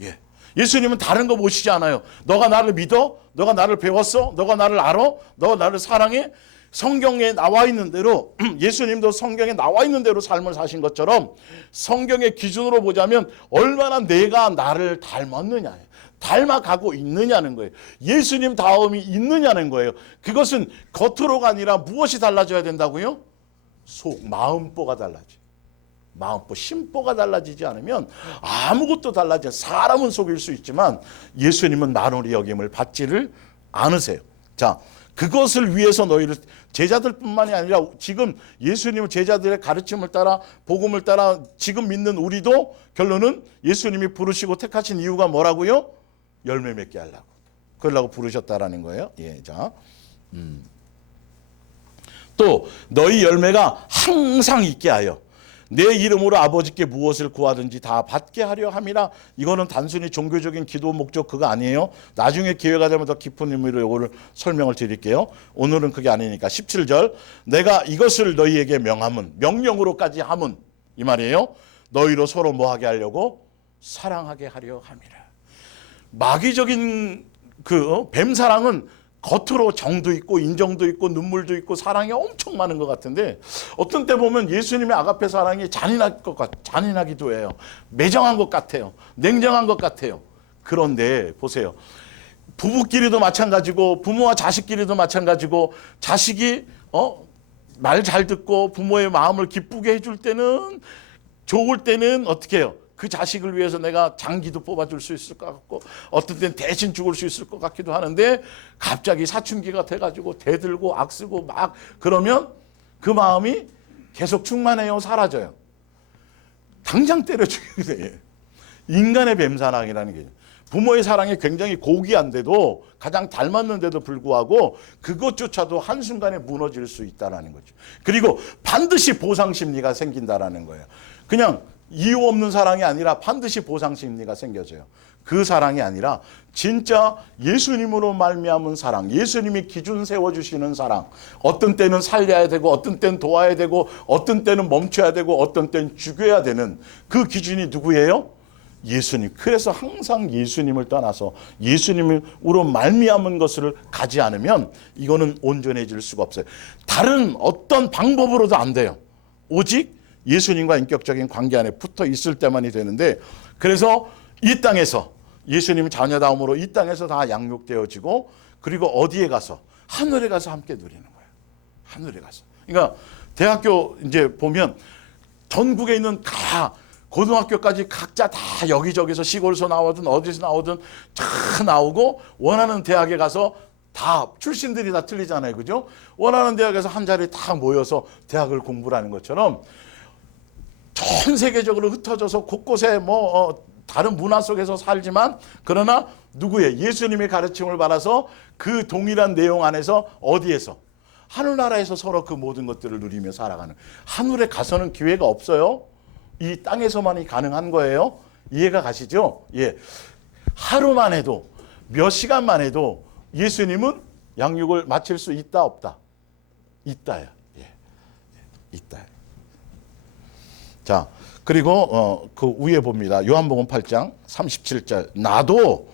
예. 예수님은 다른 거 보시지 않아요. 너가 나를 믿어? 너가 나를 배웠어? 너가 나를 알아? 너가 나를 사랑해? 성경에 나와 있는 대로 예수님도 성경에 나와 있는 대로 삶을 사신 것처럼 성경의 기준으로 보자면 얼마나 내가 나를 닮았느냐, 닮아가고 있느냐는 거예요. 예수님 다움이 있느냐는 거예요. 그것은 겉으로가 아니라 무엇이 달라져야 된다고요? 마음보가 달라져. 마음보, 심보가 달라지지 않으면 아무것도 달라져. 사람은 속일 수 있지만 예수님은 만홀히 여김을 받지를 않으세요. 자, 그것을 위해서 너희를, 제자들뿐만이 아니라 지금 예수님의 제자들의 가르침을 따라 복음을 따라 지금 믿는 우리도 결론은 예수님이 부르시고 택하신 이유가 뭐라고요? 열매 맺게 하려고. 그러려고 부르셨다라는 거예요. 예, 자, 또 너희 열매가 항상 있게 하여 내 이름으로 아버지께 무엇을 구하든지 다 받게 하려 함이라. 이거는 단순히 종교적인 기도 목적 그거 아니에요. 나중에 기회가 되면 더 깊은 의미로 이거를 설명을 드릴게요. 오늘은 그게 아니니까. 17절 내가 이것을 너희에게 명함은, 명령으로까지 함은 이 말이에요. 너희로 서로 뭐하게 하려고? 사랑하게 하려 함이라. 마귀적인 뱀사랑은 겉으로 정도 있고 인정도 있고 눈물도 있고 사랑이 엄청 많은 것 같은데 어떤 때 보면 예수님의 아가페 사랑이 잔인하기도 해요. 매정한 것 같아요. 냉정한 것 같아요. 그런데 보세요. 부부끼리도 마찬가지고 부모와 자식끼리도 마찬가지고 자식이 말 잘 듣고 부모의 마음을 기쁘게 해줄 때는 좋을 때는 어떻게 해요? 그 자식을 위해서 내가 장기도 뽑아줄 수 있을 것 같고 어떤 때는 대신 죽을 수 있을 것 같기도 하는데 갑자기 사춘기가 돼가지고 대들고 악쓰고 막 그러면 그 마음이 계속 충만해요? 사라져요? 당장 때려 죽이게 돼. 인간의 뱀사랑이라는 게 부모의 사랑이 굉장히 고귀한데도 가장 닮았는데도 불구하고 그것조차도 한순간에 무너질 수 있다는 거죠. 그리고 반드시 보상심리가 생긴다는 거예요. 그냥 이유 없는 사랑이 아니라 반드시 보상심리가 생겨져요. 그 사랑이 아니라 진짜 예수님으로 말미암은 사랑, 예수님이 기준 세워주시는 사랑, 어떤 때는 살려야 되고 어떤 때는 도와야 되고 어떤 때는 멈춰야 되고 어떤 때는 죽여야 되는 그 기준이 누구예요? 예수님. 그래서 항상 예수님을 떠나서 예수님으로 말미암은 것을 가지 않으면 이거는 온전해질 수가 없어요. 다른 어떤 방법으로도 안 돼요. 오직 예수님과 인격적인 관계 안에 붙어 있을 때만이 되는데 그래서 이 땅에서 예수님 자녀다움으로 이 땅에서 다 양육되어지고 그리고 어디에 가서 하늘에 가서 함께 누리는 거예요. 하늘에 가서. 그러니까 대학교 이제 보면 전국에 있는 다 고등학교까지 각자 다 여기저기서 시골에서 나오든 어디서 나오든 다 나오고 원하는 대학에 가서 다 출신들이 다 틀리잖아요. 그죠? 원하는 대학에서 한 자리에 다 모여서 대학을 공부를 하는 것처럼 전 세계적으로 흩어져서 곳곳에 다른 문화 속에서 살지만 그러나 누구의 예수님의 가르침을 받아서 그 동일한 내용 안에서 어디에서 하늘나라에서 서로 그 모든 것들을 누리며 살아가는 하늘에 가서는 기회가 없어요. 이 땅에서만이 가능한 거예요. 이해가 가시죠? 예. 하루만 해도 몇 시간만 해도 예수님은 양육을 마칠 수 있다 없다? 있다요. 예. 있다. 자, 그리고 그 위에 봅니다. 요한복음 8장 37절. 나도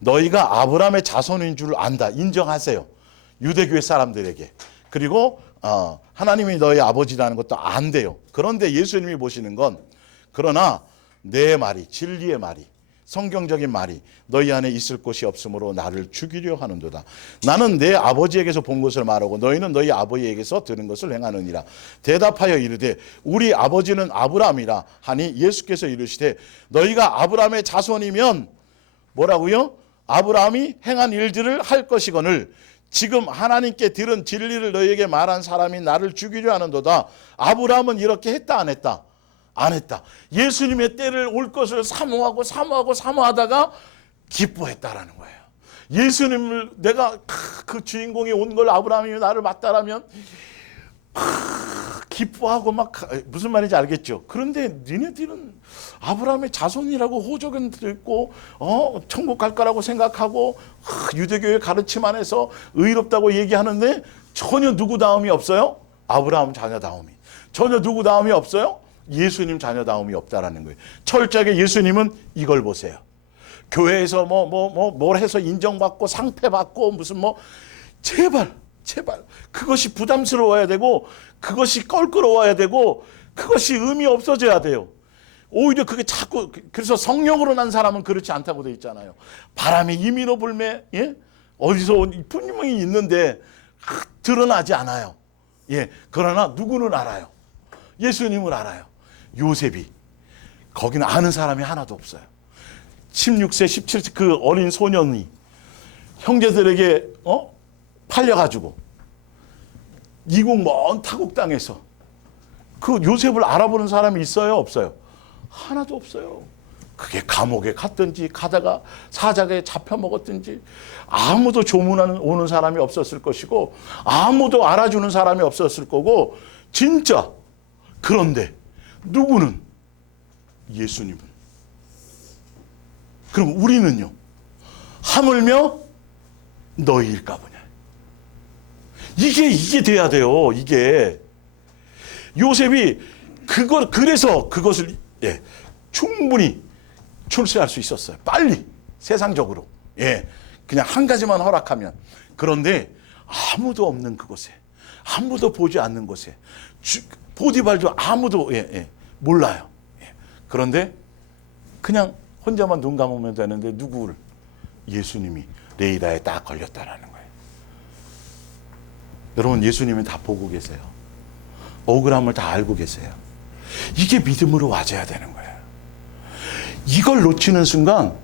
너희가 아브라함의 자손인 줄 안다. 인정하세요. 유대교회 사람들에게. 그리고 하나님이 너희 아버지라는 것도 안돼요. 그런데 예수님이 보시는 건 그러나 내 말이 진리의 말이 성경적인 말이 너희 안에 있을 곳이 없으므로 나를 죽이려 하는도다. 나는 내 아버지에게서 본 것을 말하고 너희는 너희 아버지에게서 들은 것을 행하느니라. 대답하여 이르되 우리 아버지는 아브라함이라 하니 예수께서 이르시되 너희가 아브라함의 자손이면 뭐라고요? 아브라함이 행한 일들을 할 것이거늘 지금 하나님께 들은 진리를 너희에게 말한 사람이 나를 죽이려 하는도다. 아브라함은 이렇게 했다 안 했다? 안 했다. 예수님의 때를 올 것을 사모하다가 기뻐했다라는 거예요. 예수님을 내가 그 주인공이 온 걸 아브라함이 나를 맞다라면 기뻐하고 막 무슨 말인지 알겠죠. 그런데 니네들은 아브라함의 자손이라고 호적은 듣고 천국 갈 거라고 생각하고 유대교의 가르침 안에서 의롭다고 얘기하는데 전혀 누구 다음이 없어요? 아브라함 자녀다움이. 전혀 누구 다음이 없어요? 예수님 자녀다움이 없다라는 거예요. 철저하게 예수님은 이걸 보세요. 교회에서 뭘 해서 인정받고 상패받고 무슨 제발 그것이 부담스러워야 되고 그것이 껄끄러워야 되고 그것이 의미 없어져야 돼요. 오히려 그게 자꾸 그래서 성령으로 난 사람은 그렇지 않다고 돼 있잖아요. 바람이 이미로 불매 어디서 분명히 있는데 드러나지 않아요. 그러나 누구는 알아요. 예수님을 알아요. 요셉이 거기는 아는 사람이 하나도 없어요. 16세 17세 그 어린 소년이 형제들에게 팔려가지고 이국 먼 타국 땅에서 그 요셉을 알아보는 사람이 있어요 없어요? 하나도 없어요. 그게 감옥에 갔든지 가다가 사자에 잡혀먹었든지 아무도 오는 사람이 없었을 것이고 아무도 알아주는 사람이 없었을 거고 진짜 그런데 누구는? 예수님은. 그럼 우리는요? 하물며 너희일까 보냐. 이게 돼야 돼요. 이게 요셉이 그래서 그것을 충분히 출세할 수 있었어요. 빨리 세상적으로 그냥 한 가지만 허락하면. 그런데 아무도 없는 그곳에 아무도 보지 않는 곳에 보디발도 아무도 몰라요. 그런데 그냥 혼자만 눈 감으면 되는데 누구를? 예수님이 레이다에 딱 걸렸다라는 거예요. 여러분, 예수님은 다 보고 계세요. 억울함을 다 알고 계세요. 이게 믿음으로 와줘야 되는 거예요. 이걸 놓치는 순간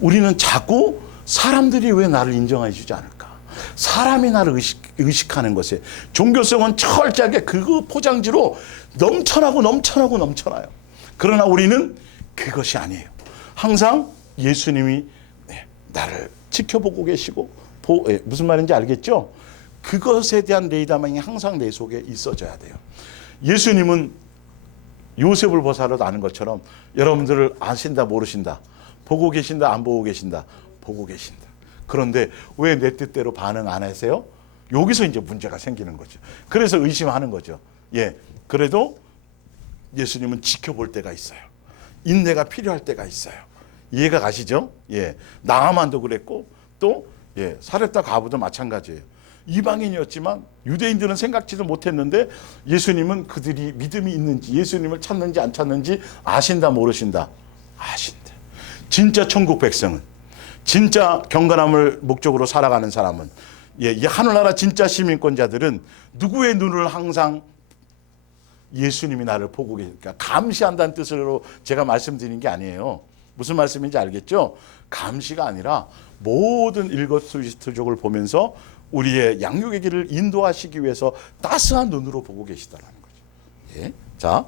우리는 자꾸 사람들이 왜 나를 인정해 주지 않을까? 사람이 나를 의식하는 것에 종교성은 철저하게 그 포장지로 넘쳐나요. 그러나 우리는 그것이 아니에요. 항상 예수님이 나를 지켜보고 계시고 무슨 말인지 알겠죠? 그것에 대한 레이다망이 항상 내 속에 있어져야 돼요. 예수님은 요셉을 보살아도 아는 것처럼 여러분들을 아신다 모르신다, 보고 계신다 안 보고 계신다, 보고 계신다. 그런데 왜 내 뜻대로 반응 안 하세요? 여기서 이제 문제가 생기는 거죠. 그래서 의심하는 거죠. 그래도 예수님은 지켜볼 때가 있어요. 인내가 필요할 때가 있어요. 이해가 가시죠? 나아만도 그랬고 또 사렙다 가부도 마찬가지예요. 이방인이었지만 유대인들은 생각지도 못했는데 예수님은 그들이 믿음이 있는지 예수님을 찾는지 안 찾는지 아신다 모르신다? 아신다. 진짜 천국 백성은, 진짜 경건함을 목적으로 살아가는 사람은, 이 하늘나라 진짜 시민권자들은 누구의 눈을 항상 예수님이 나를 보고 계시니까 감시한다는 뜻으로 제가 말씀드린 게 아니에요. 무슨 말씀인지 알겠죠? 감시가 아니라 모든 일거수일투족을 보면서 우리의 양육의 길을 인도하시기 위해서 따스한 눈으로 보고 계시다라는 거죠. 자,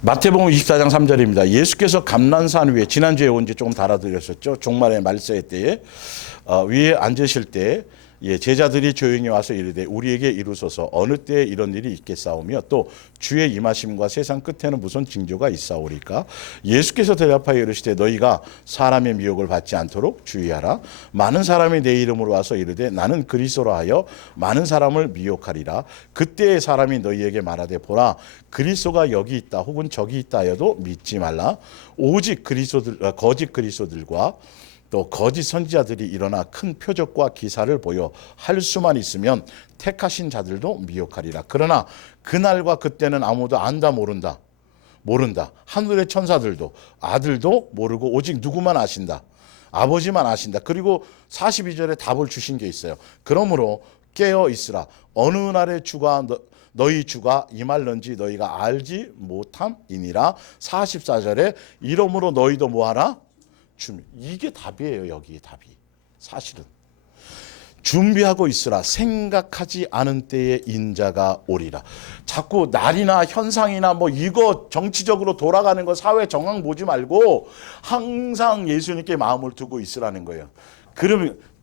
마태복음 24장 3절입니다. 예수께서 감난산 위에, 지난주에 온지 조금 달아드렸었죠. 종말의 말세 때에 위에 앉으실 때 제자들이 조용히 와서 이르되 우리에게 이루소서 어느 때에 이런 일이 있겠사오며 또 주의 임하심과 세상 끝에는 무슨 징조가 있사오리까? 예수께서 대답하여 이르시되 너희가 사람의 미혹을 받지 않도록 주의하라. 많은 사람이 내 이름으로 와서 이르되 나는 그리스도라 하여 많은 사람을 미혹하리라. 그때의 사람이 너희에게 말하되 보라 그리스도가 여기 있다 혹은 저기 있다 하여도 믿지 말라. 오직 거짓 그리스도들과 또 거짓 선지자들이 일어나 큰 표적과 기사를 보여 할 수만 있으면 택하신 자들도 미혹하리라. 그러나 그날과 그때는 아무도 안다 모른다. 하늘의 천사들도 아들도 모르고 오직 누구만 아신다. 아버지만 아신다. 그리고 42절에 답을 주신 게 있어요. 그러므로 깨어 있으라. 어느 날의 주가 너희 주가 임할런지 너희가 알지 못함이니라. 44절에 이러므로 너희도 뭐하라? 이게 답이에요. 여기 답이. 사실은 준비하고 있으라. 생각하지 않은 때에 인자가 오리라. 자꾸 날이나 현상이나 이거 정치적으로 돌아가는 거 사회 정황 보지 말고 항상 예수님께 마음을 두고 있으라는 거예요.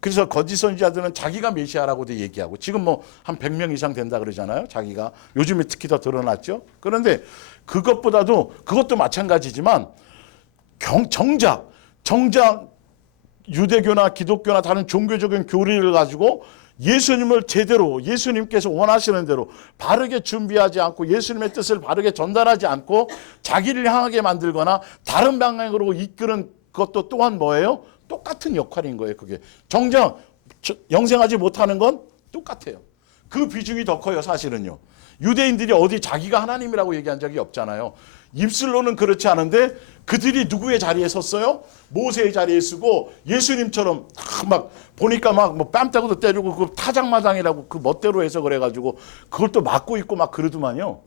그래서 거짓 선지자들은 자기가 메시아라고도 얘기하고 지금 한 100명 이상 된다 그러잖아요. 자기가 요즘에 특히 더 드러났죠. 그런데 그것도 마찬가지지만 정작 유대교나 기독교나 다른 종교적인 교리를 가지고 예수님을 제대로 예수님께서 원하시는 대로 바르게 준비하지 않고 예수님의 뜻을 바르게 전달하지 않고 자기를 향하게 만들거나 다른 방향으로 이끄는 것도 또한 뭐예요? 똑같은 역할인 거예요. 그게 정작 영생하지 못하는 건 똑같아요. 그 비중이 더 커요. 사실은요. 유대인들이 어디 자기가 하나님이라고 얘기한 적이 없잖아요. 입술로는 그렇지 않은데 그들이 누구의 자리에 섰어요? 모세의 자리에 서고 예수님처럼 막 보니까 막 뺨따구도 때리고 그 타작마당이라고 그 멋대로 해석을 해가지고 그걸 또 맞고 있고 막 그러더만요.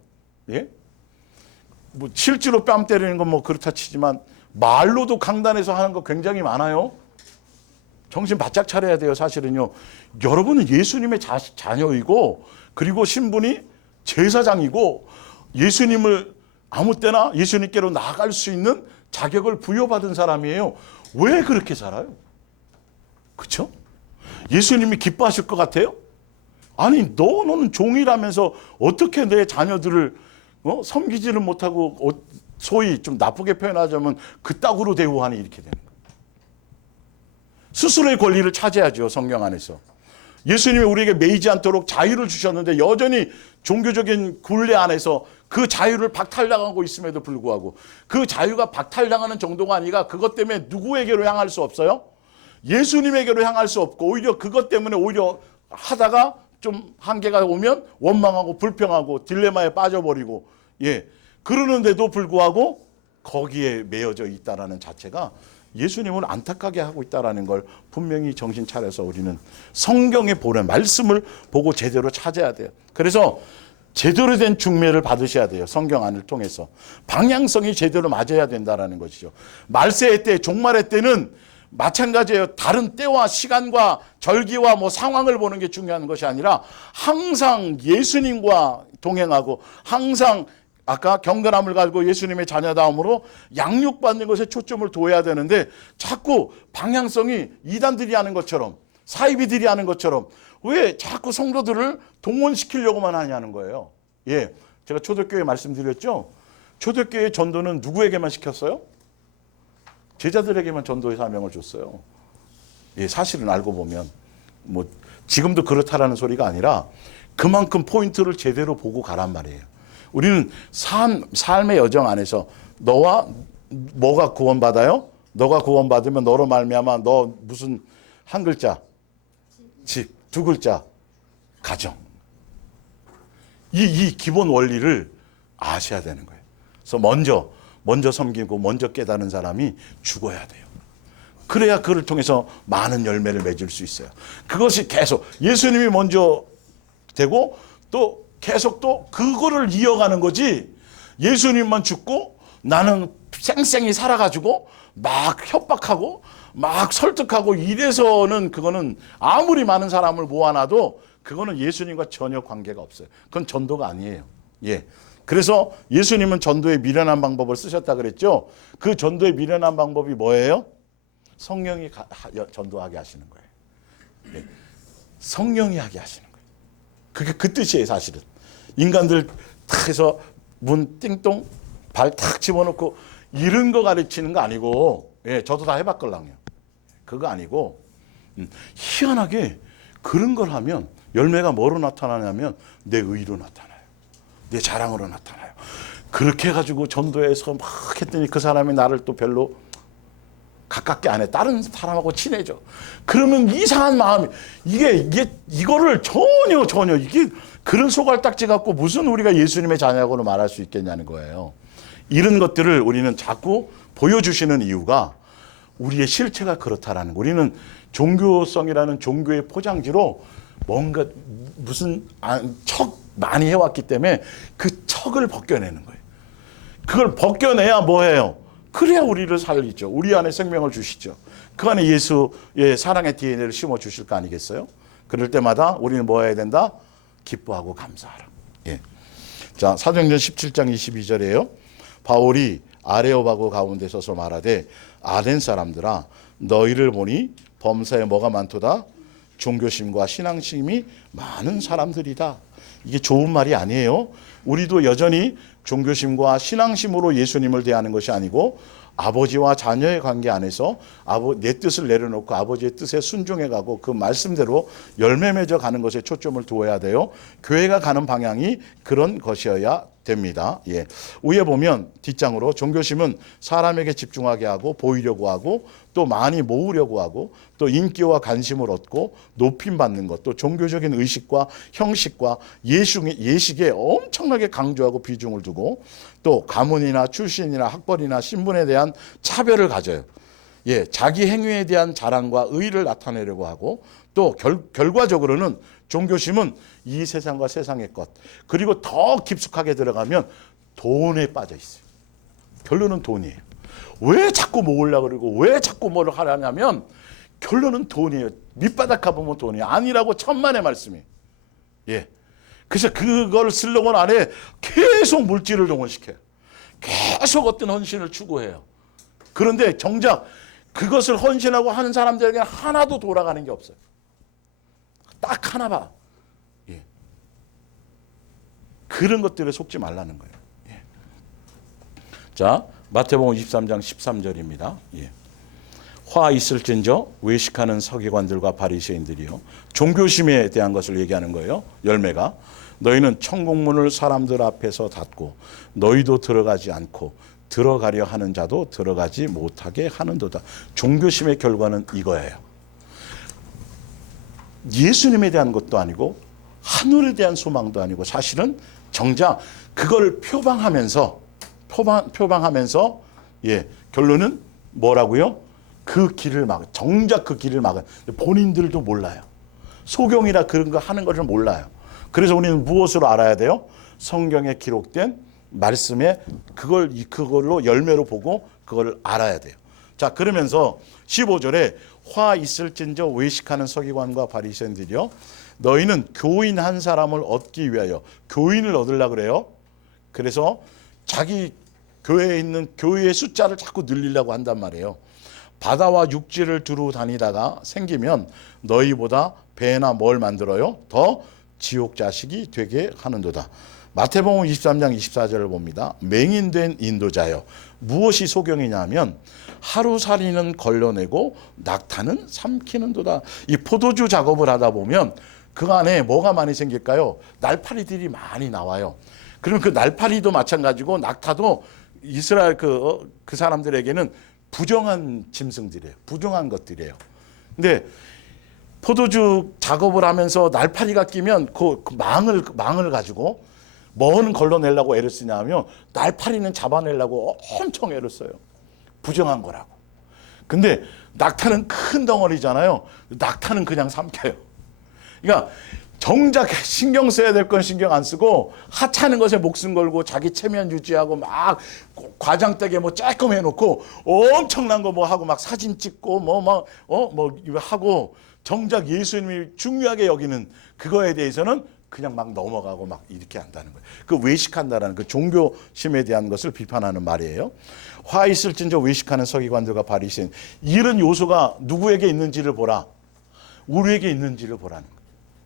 실제로 뺨 때리는 건 그렇다 치지만 말로도 강단에서 하는 거 굉장히 많아요. 정신 바짝 차려야 돼요. 사실은요. 여러분은 예수님의 자녀이고 그리고 신분이 제사장이고 예수님을 아무 때나 예수님께로 나아갈 수 있는 자격을 부여받은 사람이에요. 왜 그렇게 살아요? 그렇죠? 예수님이 기뻐하실 것 같아요? 아니 너는 종이라면서 어떻게 내 자녀들을 섬기지를 못하고 소위 좀 나쁘게 표현하자면 그따구로 대우하니 이렇게 되는 거예요. 스스로의 권리를 차지하죠. 성경 안에서. 예수님이 우리에게 매이지 않도록 자유를 주셨는데 여전히 종교적인 굴레 안에서 그 자유를 박탈당하고 있음에도 불구하고 그 자유가 박탈당하는 정도가 아니라 그것 때문에 누구에게로 향할 수 없어요? 예수님에게로 향할 수 없고 오히려 그것 때문에 오히려 하다가 좀 한계가 오면 원망하고 불평하고 딜레마에 빠져버리고 그러는데도 불구하고 거기에 매여져 있다라는 자체가 예수님을 안타깝게 하고 있다라는 걸 분명히 정신 차려서 우리는 성경에 보는 말씀을 보고 제대로 찾아야 돼요. 그래서 제대로 된 중매를 받으셔야 돼요. 성경 안을 통해서. 방향성이 제대로 맞아야 된다라는 것이죠. 말세의 때, 종말의 때는 마찬가지예요. 다른 때와 시간과 절기와 뭐 상황을 보는 게 중요한 것이 아니라 항상 예수님과 동행하고 항상 아까 경건함을 가지고 예수님의 자녀다움으로 양육받는 것에 초점을 둬야 되는데 자꾸 방향성이 이단들이 하는 것처럼 사이비들이 하는 것처럼 왜 자꾸 성도들을 동원시키려고만 하냐는 거예요. 예, 제가 초대교회 말씀드렸죠. 초대교회 전도는 누구에게만 시켰어요? 제자들에게만 전도의 사명을 줬어요. 예, 사실은 알고 보면 뭐 지금도 그렇다라는 소리가 아니라 그만큼 포인트를 제대로 보고 가란 말이에요. 우리는 삶의 여정 안에서 너와 뭐가 구원받아요? 너가 구원받으면 너로 말미암아 너 무슨 한 글자 집, 두 글자 가정. 이 기본 원리를 아셔야 되는 거예요. 그래서 먼저 섬기고 먼저 깨닫는 사람이 죽어야 돼요. 그래야 그를 통해서 많은 열매를 맺을 수 있어요. 그것이 계속 예수님이 먼저 되고 또 계속 또 그거를 이어가는 거지. 예수님만 죽고 나는 쌩쌩이 살아가지고 막 협박하고 막 설득하고 이래서는 그거는 아무리 많은 사람을 모아놔도 그거는 예수님과 전혀 관계가 없어요. 그건 전도가 아니에요. 예. 그래서 예수님은 전도의 미련한 방법을 쓰셨다 그랬죠. 그 전도의 미련한 방법이 뭐예요? 성령이 전도하게 하시는 거예요. 예. 성령이 하게 하시는 거예요. 그게 그 뜻이에요, 사실은. 인간들 탁 해서 문 띵동 발 탁 집어넣고 이런 거 가르치는 거 아니고, 예, 저도 다 해봤걸랑요. 그거 아니고, 희한하게 그런 걸 하면 열매가 뭐로 나타나냐면 내 의로 나타나요. 내 자랑으로 나타나요. 그렇게 해가지고 전도해서 막 했더니 그 사람이 나를 또 별로 가깝게 안 해. 다른 사람하고 친해져. 그러면 이상한 마음이 이거를 전혀 이게 그런 소갈딱지 갖고 무슨 우리가 예수님의 자녀라고 말할 수 있겠냐는 거예요. 이런 것들을 우리는 자꾸 보여주시는 이유가 우리의 실체가 그렇다라는 거. 우리는 종교성이라는 종교의 포장지로 뭔가 무슨 척 많이 해왔기 때문에 그 척을 벗겨내는 거예요. 그걸 벗겨내야 뭐예요? 그래야 우리를 살리죠. 우리 안에 생명을 주시죠. 그 안에 예수의 사랑의 DNA를 심어 주실 거 아니겠어요? 그럴 때마다 우리는 뭐 해야 된다? 기뻐하고 감사하라. 예. 자, 사도행전 17장 22절에요. 바울이 아레오바고 가운데 서서 말하되 아덴 사람들아 너희를 보니 범사에 뭐가 많도다? 종교심과 신앙심이 많은 사람들이다. 이게 좋은 말이 아니에요. 우리도 여전히 종교심과 신앙심으로 예수님을 대하는 것이 아니고 아버지와 자녀의 관계 안에서 내 뜻을 내려놓고 아버지의 뜻에 순종해 가고 그 말씀대로 열매 맺어 가는 것에 초점을 두어야 돼요. 교회가 가는 방향이 그런 것이어야 됩니다. 예. 위에 보면 뒷장으로 종교심은 사람에게 집중하게 하고 보이려고 하고 또 많이 모으려고 하고 또 인기와 관심을 얻고 높임 받는 것, 또 종교적인 의식과 형식과 예식에 엄청나게 강조하고 비중을 두고 또 가문이나 출신이나 학벌이나 신분에 대한 차별을 가져요. 예, 자기 행위에 대한 자랑과 의의를 나타내려고 하고 또 결과적으로는 종교심은 이 세상과 세상의 것 그리고 더 깊숙하게 들어가면 돈에 빠져 있어요. 결론은 돈이에요. 왜 자꾸 모으려고 그러고 왜 자꾸 뭐를 하려냐면 결론은 돈이에요. 밑바닥 가보면 돈이에요. 아니라고 천만의 말씀이에요. 예. 그래서 그걸 슬로건 안에 계속 물질을 동원시켜요. 계속 어떤 헌신을 추구해요. 그런데 정작 그것을 헌신하고 하는 사람들에게는 하나도 돌아가는 게 없어요. 딱 하나 봐. 예. 그런 것들에 속지 말라는 거예요. 예. 자, 마태복음 23장 13절입니다. 예. 화 있을진저 외식하는 서기관들과 바리새인들이요. 종교심에 대한 것을 얘기하는 거예요. 열매가. 너희는 천국문을 사람들 앞에서 닫고 너희도 들어가지 않고 들어가려 하는 자도 들어가지 못하게 하는도다. 종교심의 결과는 이거예요. 예수님에 대한 것도 아니고 하늘에 대한 소망도 아니고 사실은 정작 그걸 표방하면서 예, 결론은 뭐라고요? 그 길을 정작 그 길을 막은 본인들도 몰라요. 소경이라 그런 거 하는 것을 몰라요. 그래서 우리는 무엇으로 알아야 돼요? 성경에 기록된 말씀에 그걸로 열매로 보고 그걸 알아야 돼요. 자, 그러면서 15절에 화 있을진저 외식하는 서기관과 바리새인들이여 너희는 교인 한 사람을 얻기 위하여 교인을 얻으려고 그래요. 그래서 자기 교회에 있는 교회의 숫자를 자꾸 늘리려고 한단 말이에요. 바다와 육지를 두루 다니다가 생기면 너희보다 배나 뭘 만들어요? 더 지옥 자식이 되게 하는도다. 마태복음 23장 24절을 봅니다. 맹인된 인도자여 무엇이 소경이냐면 하루살이는 걸러내고 낙타는 삼키는도다. 이 포도주 작업을 하다 보면 그 안에 뭐가 많이 생길까요? 날파리들이 많이 나와요. 그러면 그 날파리도 마찬가지고 낙타도 이스라엘 그 사람들에게는 부정한 짐승들이에요. 부정한 것들이에요. 근데 포도주 작업을 하면서 날파리가 끼면 그 망을 가지고 뭐는 걸러내려고 애를 쓰냐면 날파리는 잡아내려고 엄청 애를 써요. 부정한 거라고. 근데 낙타는 큰 덩어리잖아요. 낙타는 그냥 삼켜요. 그러니까 정작 신경 써야 될 건 신경 안 쓰고 하찮은 것에 목숨 걸고 자기 체면 유지하고 막 과장되게 뭐 쬐끔 해놓고 엄청난 거 뭐 하고 막 사진 찍고 뭐 이거 하고 정작 예수님이 중요하게 여기는 그거에 대해서는 그냥 막 넘어가고 막 이렇게 한다는 거예요. 그 외식한다라는 그 종교심에 대한 것을 비판하는 말이에요. 화 있을진저 외식하는 서기관들과 바리새인 이런 요소가 누구에게 있는지를 보라. 우리에게 있는지를 보라는 거예요.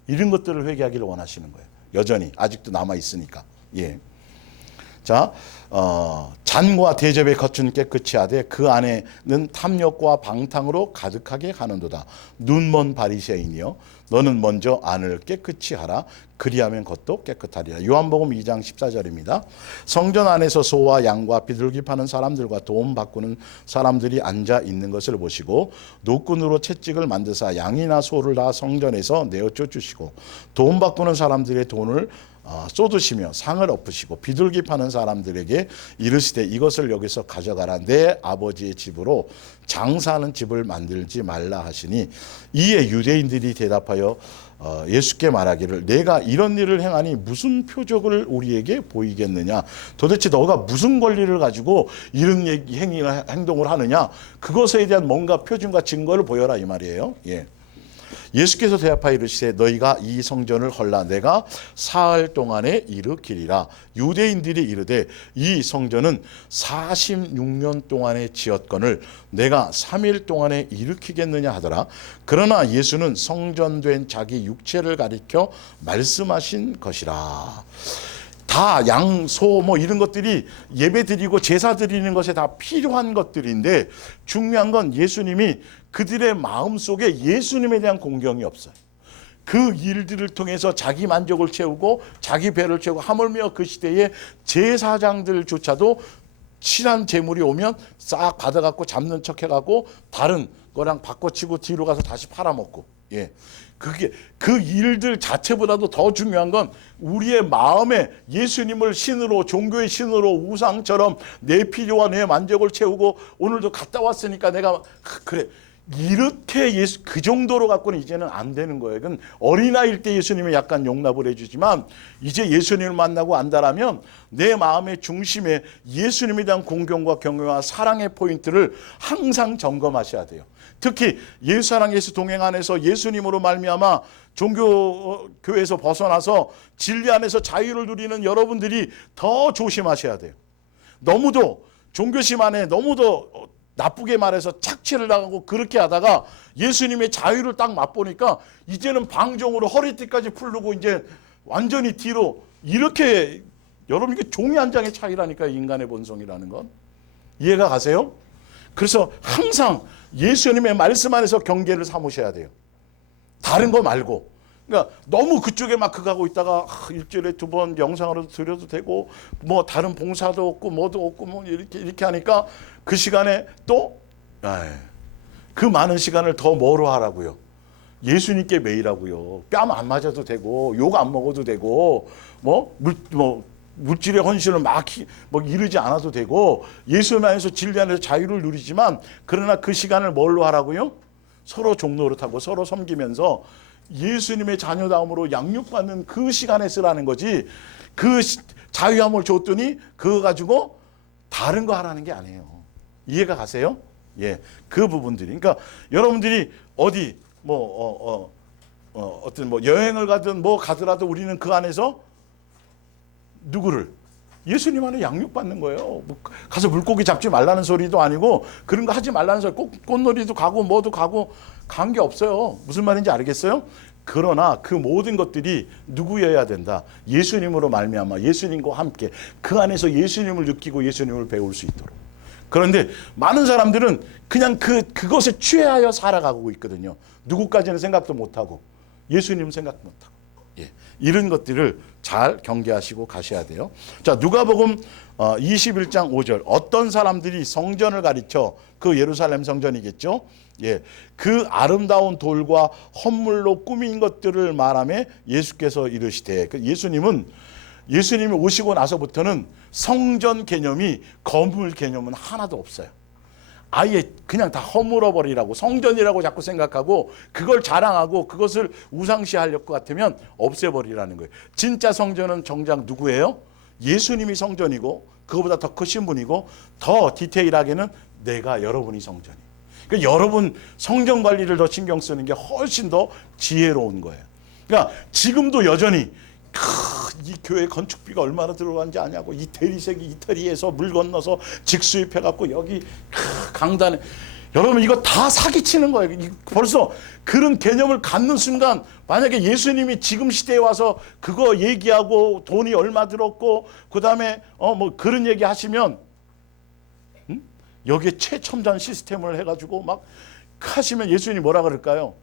이런 것들을 회개하기를 원하시는 거예요. 여전히 아직도 남아 있으니까. 예. 자, 잔과 대접에 겉은 깨끗이 하되 그 안에는 탐욕과 방탕으로 가득하게 하는도다. 눈먼 바리새인이여 너는 먼저 안을 깨끗이 하라. 그리하면 겉도 깨끗하리라. 요한복음 2장 14절입니다. 성전 안에서 소와 양과 비둘기 파는 사람들과 돈 바꾸는 사람들이 앉아 있는 것을 보시고 노끈으로 채찍을 만드사 양이나 소를 다 성전에서 내어 쫓으시고 돈 바꾸는 사람들의 돈을 쏟으시며 상을 엎으시고 비둘기 파는 사람들에게 이르시되 이것을 여기서 가져가라. 내 아버지의 집으로 장사하는 집을 만들지 말라 하시니 이에 유대인들이 대답하여 예수께 말하기를 내가 이런 일을 행하니 무슨 표적을 우리에게 보이겠느냐. 도대체 너가 무슨 권리를 가지고 이런 행동을 하느냐. 그것에 대한 뭔가 표준과 증거를 보여라 이 말이에요. 예. 예수께서 대답하여 이르시되 너희가 이 성전을 헐라 내가 사흘 동안에 일으키리라. 유대인들이 이르되 이 성전은 46년 동안에 지었거늘 내가 3일 동안에 일으키겠느냐 하더라. 그러나 예수는 성전된 자기 육체를 가리켜 말씀하신 것이라. 다 양, 소 뭐 이런 것들이 예배 드리고 제사 드리는 것에 다 필요한 것들인데 중요한 건 예수님이 그들의 마음속에 예수님에 대한 공경이 없어요. 그 일들을 통해서 자기 만족을 채우고 자기 배를 채우고 하물며 그 시대에 제사장들조차도 친한 재물이 오면 싹 받아갖고 잡는 척 해갖고 다른 거랑 바꿔치고 뒤로 가서 다시 팔아먹고. 예. 그게 그 일들 자체보다도 더 중요한 건 우리의 마음에 예수님을 신으로 종교의 신으로 우상처럼 내 필요와 내 만족을 채우고 오늘도 갔다 왔으니까 내가 그래 이렇게 그 정도로 갖고는 이제는 안 되는 거예요. 그건 어린아이일 때 예수님이 약간 용납을 해주지만 이제 예수님을 만나고 안다라면 내 마음의 중심에 예수님에 대한 공경과 경외와 사랑의 포인트를 항상 점검하셔야 돼요. 특히 예수사랑 예수 동행 안에서 예수님으로 말미암아 종교교회에서 벗어나서 진리 안에서 자유를 누리는 여러분들이 더 조심하셔야 돼요. 너무도 종교심 안에 너무도 나쁘게 말해서 착취를 당하고 그렇게 하다가 예수님의 자유를 딱 맛보니까 이제는 방종으로 허리띠까지 풀르고 이제 완전히 뒤로 이렇게 여러분 이게 종이 한 장의 차이라니까 인간의 본성이라는 건 이해가 가세요? 그래서 항상 예수님의 말씀 안에서 경계를 삼으셔야 돼요. 다른 거 말고. 그러니까 너무 그쪽에 막 가고 있다가 일주일에 2번 영상으로 드려도 되고 뭐 다른 봉사도 없고 뭐도 없고 뭐 이렇게 하니까 그 시간에 또 그 많은 시간을 더 뭐로 하라고요? 예수님께 매일 하고요. 뺨 안 맞아도 되고 욕 안 먹어도 되고 뭐 물질의 헌신을 뭐 이르지 않아도 되고 예수 안에서 진리 안에서 자유를 누리지만 그러나 그 시간을 뭘로 하라고요? 서로 종노릇하고 서로 섬기면서 예수님의 자녀다움으로 양육받는 그 시간에 쓰라는 거지. 그 자유함을 줬더니 그거 가지고 다른 거 하라는 게 아니에요. 이해가 가세요? 예, 그 부분들이. 그러니까 여러분들이 어디 어떤 여행을 가든 뭐 가더라도 우리는 그 안에서 누구를? 예수님 안에 양육받는 거예요. 뭐 가서 물고기 잡지 말라는 소리도 아니고 그런 거 하지 말라는 소리. 꽃놀이도 가고 뭐도 가고 관계 없어요. 무슨 말인지 알겠어요? 그러나 그 모든 것들이 누구여야 된다? 예수님으로 말미암아 예수님과 함께 그 안에서 예수님을 느끼고 예수님을 배울 수 있도록. 그런데 많은 사람들은 그냥 그것에 취하여 살아가고 있거든요. 누구까지는 생각도 못하고 예수님 생각 못하고. 예, 이런 것들을 잘 경계하시고 가셔야 돼요. 자, 누가복음 21장 5절. 어떤 사람들이 성전을 가리켜, 그 예루살렘 성전이겠죠. 예, 그 아름다운 돌과 헌물로 꾸민 것들을 말하며 예수께서 이르시되, 예수님이 오시고 나서부터는 성전 개념이 건물 개념은 하나도 없어요. 아예 그냥 다 허물어 버리라고, 성전이라고 자꾸 생각하고 그걸 자랑하고 그것을 우상시하려고 같으면 없애버리라는 거예요. 진짜 성전은 정작 누구예요? 예수님이 성전이고 그거보다 더 크신 분이고 더 디테일하게는 내가 여러분이 성전이에요. 그러니까 여러분 성전 관리를 더 신경 쓰는 게 훨씬 더 지혜로운 거예요. 그러니까 지금도 여전히 이 교회 건축비가 얼마나 들어간지 아냐고, 이 대리석이 이태리에서 물 건너서 직수입해갖고 여기 강단에, 여러분 이거 다 사기치는 거예요. 벌써 그런 개념을 갖는 순간 만약에 예수님이 지금 시대에 와서 그거 얘기하고 돈이 얼마 들었고 그 다음에 뭐 그런 얘기 하시면 여기에 최첨단 시스템을 해가지고 막 하시면 예수님이 뭐라 그럴까요?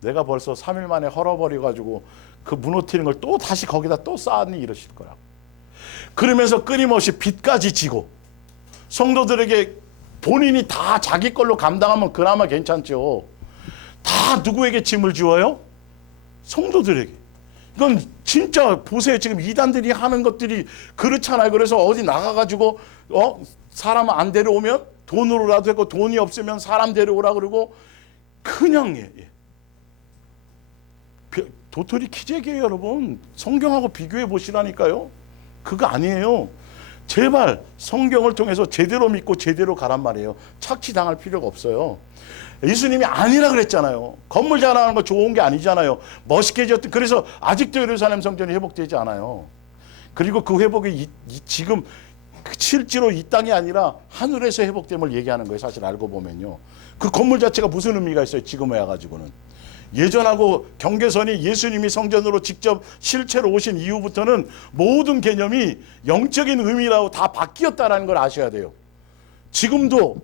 내가 벌써 3일 만에 헐어버려가지고 그 무너뜨리는 걸 또 다시 거기다 또 쌓니 이러실 거라고. 그러면서 끊임없이 빚까지 지고 성도들에게 본인이 다 자기 걸로 감당하면 그나마 괜찮죠. 다 누구에게 짐을 지워요? 성도들에게. 이건 진짜 보세요. 지금 이단들이 하는 것들이 그렇잖아요. 그래서 어디 나가가지고 사람 안 데려오면 돈으로라도 했고 돈이 없으면 사람 데려오라 그러고 그냥 도토리 키재기예요, 여러분. 성경하고 비교해 보시라니까요. 그거 아니에요. 제발 성경을 통해서 제대로 믿고 제대로 가란 말이에요. 착취당할 필요가 없어요. 예수님이 아니라 그랬잖아요. 건물 자랑하는 거 좋은 게 아니잖아요. 멋있게 지었던. 그래서 아직도 예루살렘 성전이 회복되지 않아요. 그리고 그 회복이 지금 실제로 이 땅이 아니라 하늘에서 회복됨을 얘기하는 거예요. 사실 알고 보면요. 그 건물 자체가 무슨 의미가 있어요. 지금에 와가지고는. 예전하고 경계선이 예수님이 성전으로 직접 실체로 오신 이후부터는 모든 개념이 영적인 의미라고 다 바뀌었다는 걸 아셔야 돼요. 지금도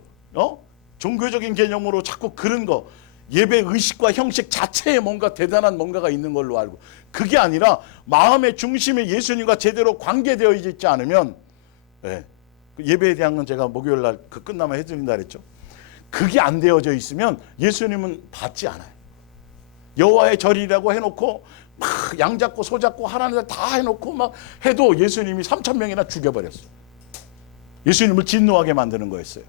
종교적인 개념으로 자꾸 그런 거, 예배 의식과 형식 자체에 뭔가 대단한 뭔가가 있는 걸로 알고, 그게 아니라 마음의 중심에 예수님과 제대로 관계되어 있지 않으면, 예배에 대한 건 제가 목요일 날 끝나면 해드린다 그랬죠. 그게 안 되어져 있으면 예수님은 받지 않아요. 여호와의 절이라고 해놓고 막 양 잡고 소 잡고 하나님 다 해놓고 막 해도 예수님이 3,000명이나 죽여버렸어요. 예수님을 진노하게 만드는 거였어요.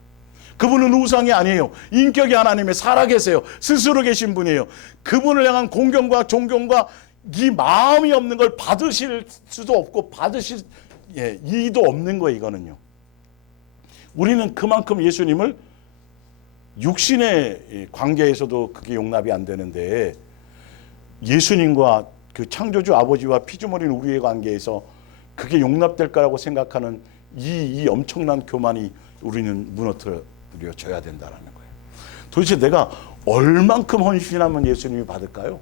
그분은 우상이 아니에요. 인격이 하나님의 살아계세요. 스스로 계신 분이에요. 그분을 향한 공경과 존경과 이 마음이 없는 걸 받으실 수도 없고 받으실 이도 없는 거예요. 이거는요. 우리는 그만큼 예수님을 육신의 관계에서도 그게 용납이 안 되는데 예수님과 그 창조주 아버지와 피조물인 우리의 관계에서 그게 용납될 거라고 생각하는 이 엄청난 교만이 우리는 무너뜨려져야 된다는 거예요. 도대체 내가 얼만큼 헌신하면 예수님이 받을까요?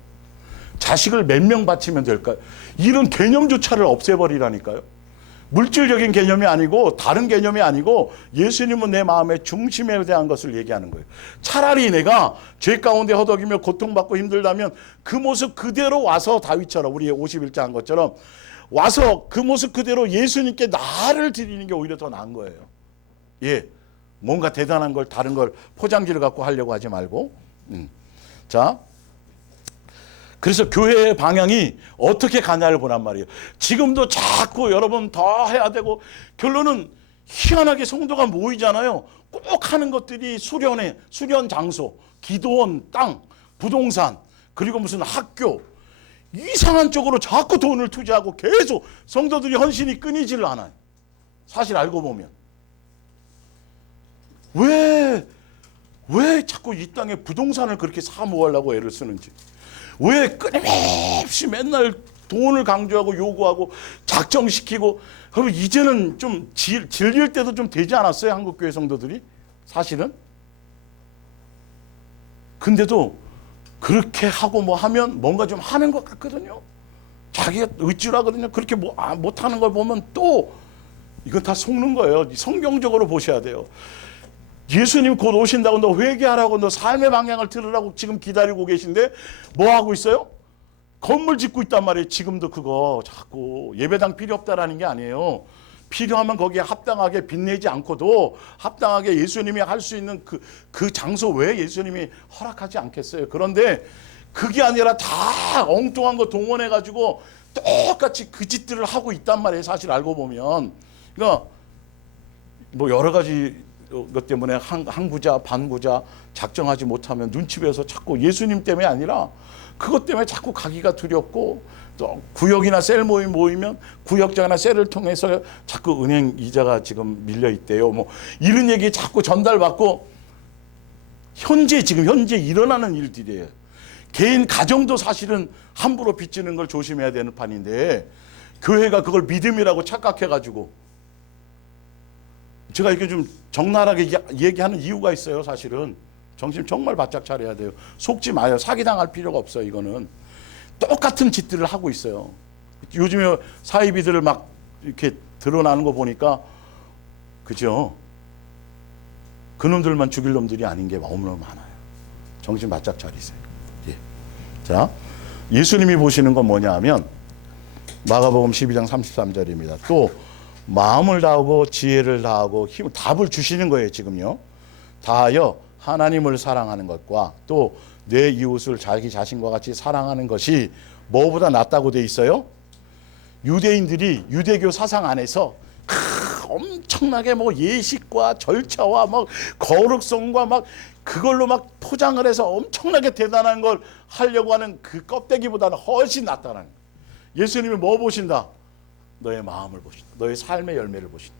자식을 몇 명 바치면 될까요? 이런 개념조차를 없애버리라니까요. 물질적인 개념이 아니고 다른 개념이 아니고 예수님은 내 마음의 중심에 대한 것을 얘기하는 거예요. 차라리 내가 죄 가운데 허덕이며 고통받고 힘들다면 그 모습 그대로 와서 다윗처럼 우리 51장 한 것처럼 와서 그 모습 그대로 예수님께 나를 드리는 게 오히려 더 나은 거예요. 뭔가 대단한 걸 다른 걸 포장지를 갖고 하려고 하지 말고. 자, 그래서 교회의 방향이 어떻게 가냐를 보란 말이에요. 지금도 자꾸 여러분 더 해야 되고, 결론은 희한하게 성도가 모이잖아요. 꼭 하는 것들이 수련 장소, 기도원, 땅, 부동산, 그리고 무슨 학교, 이상한 쪽으로 자꾸 돈을 투자하고 계속 성도들이 헌신이 끊이지를 않아요. 사실 알고 보면. 왜 자꾸 이 땅에 부동산을 그렇게 사모하려고 애를 쓰는지, 왜 끊임없이 맨날 돈을 강조하고 요구하고 작정시키고. 그럼 이제는 좀 질릴 때도 좀 되지 않았어요, 한국교회 성도들이? 사실은. 근데도 그렇게 하고 뭐 하면 뭔가 좀 하는 것 같거든요. 자기가 의지라거든요. 그렇게 못하는 걸 보면 또 이건 다 속는 거예요. 성경적으로 보셔야 돼요. 예수님 곧 오신다고, 너 회개하라고, 너 삶의 방향을 들으라고 지금 기다리고 계신데 뭐 하고 있어요? 건물 짓고 있단 말이에요. 지금도 그거 자꾸 예배당 필요 없다라는 게 아니에요. 필요하면 거기에 합당하게 빚내지 않고도 합당하게 예수님이 할 수 있는 그 장소 외에 예수님이 허락하지 않겠어요. 그런데 그게 아니라 다 엉뚱한 거 동원해가지고 똑같이 그 짓들을 하고 있단 말이에요. 사실 알고 보면. 그러니까 뭐 여러 가지 것 때문에 항구자, 반구자 작정하지 못하면 눈치 배서 자꾸 예수님 때문에 아니라 그것 때문에 자꾸 가기가 두렵고, 또 구역이나 셀 모이면 구역장이나 셀을 통해서 자꾸 은행 이자가 지금 밀려 있대요. 뭐 이런 얘기 자꾸 전달받고, 지금 현재 일어나는 일들이에요. 개인 가정도 사실은 함부로 빚지는 걸 조심해야 되는 판인데, 교회가 그걸 믿음이라고 착각해가지고. 제가 이렇게 좀 적나라하게 얘기하는 이유가 있어요. 사실은 정신 정말 바짝 차려야 돼요. 속지 마요. 사기당할 필요가 없어요. 이거는 똑같은 짓들을 하고 있어요. 요즘에 사이비들을 막 이렇게 드러나는 거 보니까, 그죠? 그놈들만 죽일 놈들이 아닌 게 너무너무 많아요. 정신 바짝 차리세요. 예. 자, 예수님이 보시는 건 뭐냐 하면 마가복음 12장 33절입니다. 또 마음을 다하고 지혜를 다하고 힘을, 답을 주시는 거예요. 지금요. 다하여 하나님을 사랑하는 것과 또 내 이웃을 자기 자신과 같이 사랑하는 것이 뭐보다 낫다고 돼 있어요? 유대인들이 유대교 사상 안에서 엄청나게 뭐 예식과 절차와 막 거룩성과 막 그걸로 막 포장을 해서 엄청나게 대단한 걸 하려고 하는 그 껍데기보다는 훨씬 낫다는 거예요. 예수님이 뭐 보신다? 너의 마음을 보신다. 너의 삶의 열매를 보신다.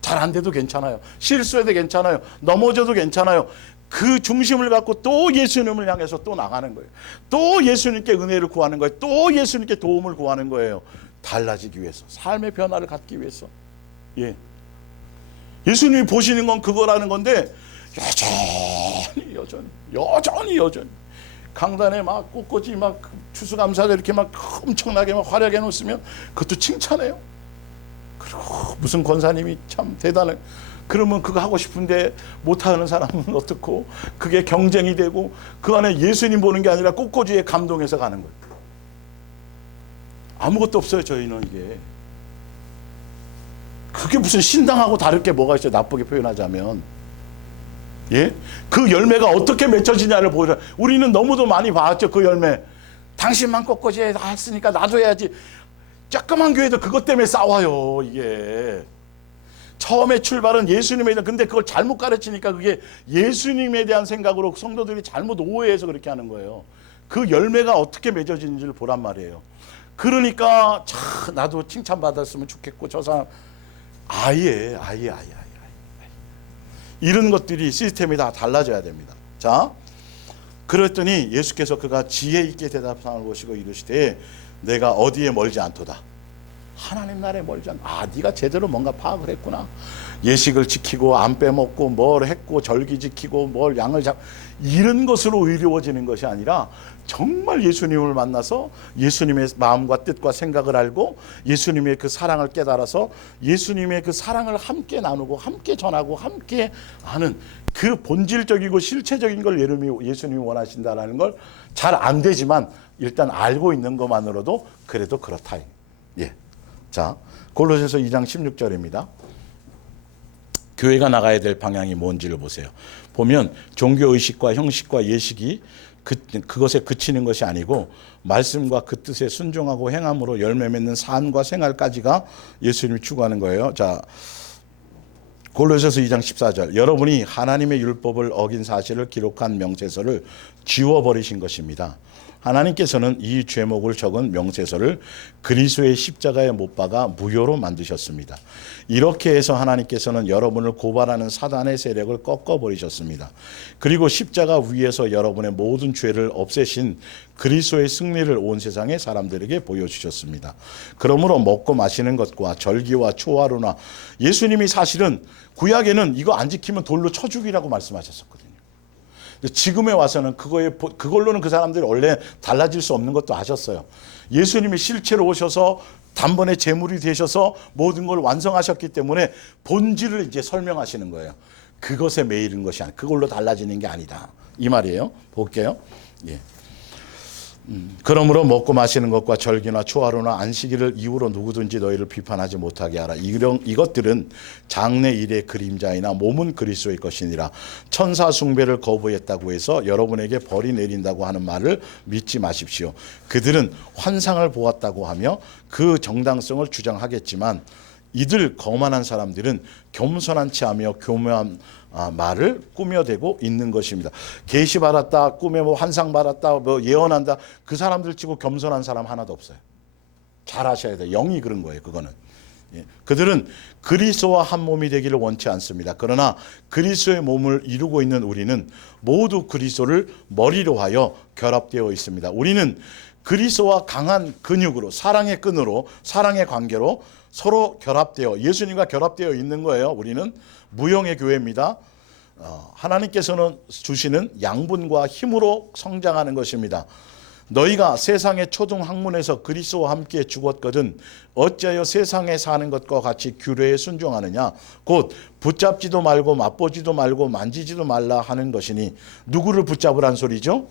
잘 안 돼도 괜찮아요. 실수해도 괜찮아요. 넘어져도 괜찮아요. 그 중심을 갖고 또 예수님을 향해서 또 나가는 거예요. 또 예수님께 은혜를 구하는 거예요. 또 예수님께 도움을 구하는 거예요. 달라지기 위해서, 삶의 변화를 갖기 위해서. 예. 예수님이 보시는 건 그거라는 건데, 여전히 강단에 막 꽃꽂이 막 추수감사절 이렇게 막 엄청나게 막 화려하게 놓으면 그것도 칭찬해요. 그리고 무슨 권사님이 참 대단해. 그러면 그거 하고 싶은데 못하는 사람은 어떻고, 그게 경쟁이 되고 그 안에 예수님 보는 게 아니라 꽃꽂이에 감동해서 가는 거예요. 아무것도 없어요. 저희는 이게. 그게 무슨 신당하고 다를 게 뭐가 있어요. 나쁘게 표현하자면. 예? 그 열매가 어떻게 맺혀지냐를 보여라. 우리는 너무도 많이 봤죠. 그 열매. 당신만 꽃꽂이 했으니까 나도 해야지. 조그만 교회도 그것 때문에 싸워요. 이게. 처음에 출발은 예수님에 대한, 근데 그걸 잘못 가르치니까 그게 예수님에 대한 생각으로 성도들이 잘못 오해해서 그렇게 하는 거예요. 그 열매가 어떻게 맺어지는지를 보란 말이에요. 그러니까 나도 칭찬받았으면 좋겠고, 저 사람 아예 이런 것들이 시스템이 다 달라져야 됩니다. 자, 그랬더니 예수께서 그가 지혜 있게 대답함을 보시고 이르시되 내가 어디에 멀지 않도다. 하나님 나라에 멀지 않다. 네가 제대로 뭔가 파악을 했구나. 예식을 지키고 안 빼먹고 뭘 했고 절기 지키고 뭘 양을 이런 것으로 의로워지는 것이 아니라 정말 예수님을 만나서 예수님의 마음과 뜻과 생각을 알고 예수님의 그 사랑을 깨달아서 예수님의 그 사랑을 함께 나누고 함께 전하고 함께 하는 그 본질적이고 실체적인 걸 예수님이 원하신다라는 걸 잘 안 되지만 일단 알고 있는 것만으로도 그래도 그렇다. 예. 자, 골로새서 2장 16절입니다. 교회가 나가야 될 방향이 뭔지를 보세요. 보면 종교의식과 형식과 예식이 그것에 그치는 것이 아니고 말씀과 그 뜻에 순종하고 행함으로 열매 맺는 삶과 생활까지가 예수님이 추구하는 거예요. 자, 골로새서 2장 14절. 여러분이 하나님의 율법을 어긴 사실을 기록한 명세서를 지워버리신 것입니다. 하나님께서는 이 죄목을 적은 명세서를 그리스도의 십자가에 못 박아 무효로 만드셨습니다. 이렇게 해서 하나님께서는 여러분을 고발하는 사단의 세력을 꺾어버리셨습니다. 그리고 십자가 위에서 여러분의 모든 죄를 없애신 그리스도의 승리를 온 세상의 사람들에게 보여주셨습니다. 그러므로 먹고 마시는 것과 절기와 초하루나 예수님이 사실은 구약에는 이거 안 지키면 돌로 쳐 죽이라고 말씀하셨었거든요. 지금에 와서는 그걸로는 그 사람들이 원래 달라질 수 없는 것도 아셨어요. 예수님이 실체로 오셔서 단번에 제물이 되셔서 모든 걸 완성하셨기 때문에 본질을 이제 설명하시는 거예요. 그것에 매이는 것이 아니라 그걸로 달라지는 게 아니다. 이 말이에요. 볼게요. 예. 그러므로 먹고 마시는 것과 절기나 초하루나 안식일을 이유로 누구든지 너희를 비판하지 못하게 하라. 이것들은 장래 일의 그림자이나 몸은 그리스도의 것이니라. 천사 숭배를 거부했다고 해서 여러분에게 벌이 내린다고 하는 말을 믿지 마십시오. 그들은 환상을 보았다고 하며 그 정당성을 주장하겠지만 이들 거만한 사람들은 겸손한 체하며 교묘한 말을 꾸며대고 있는 것입니다. 계시 받았다, 꿈에 뭐 환상 받았다, 뭐 예언한다. 그 사람들 치고 겸손한 사람 하나도 없어요. 잘 아셔야 돼요. 영이 그런 거예요. 그거는. 예. 그들은 그리스도와 한 몸이 되기를 원치 않습니다. 그러나 그리스도의 몸을 이루고 있는 우리는 모두 그리스도를 머리로 하여 결합되어 있습니다. 우리는 그리스도와 강한 근육으로 사랑의 끈으로 사랑의 관계로 서로 결합되어 예수님과 결합되어 있는 거예요. 우리는 무형의 교회입니다. 하나님께서는 주시는 양분과 힘으로 성장하는 것입니다. 너희가 세상의 초등 학문에서 그리스도와 함께 죽었거든 어찌하여 세상에 사는 것과 같이 규례에 순종하느냐. 곧 붙잡지도 말고 맛보지도 말고 만지지도 말라 하는 것이니 누구를 붙잡으란 소리죠?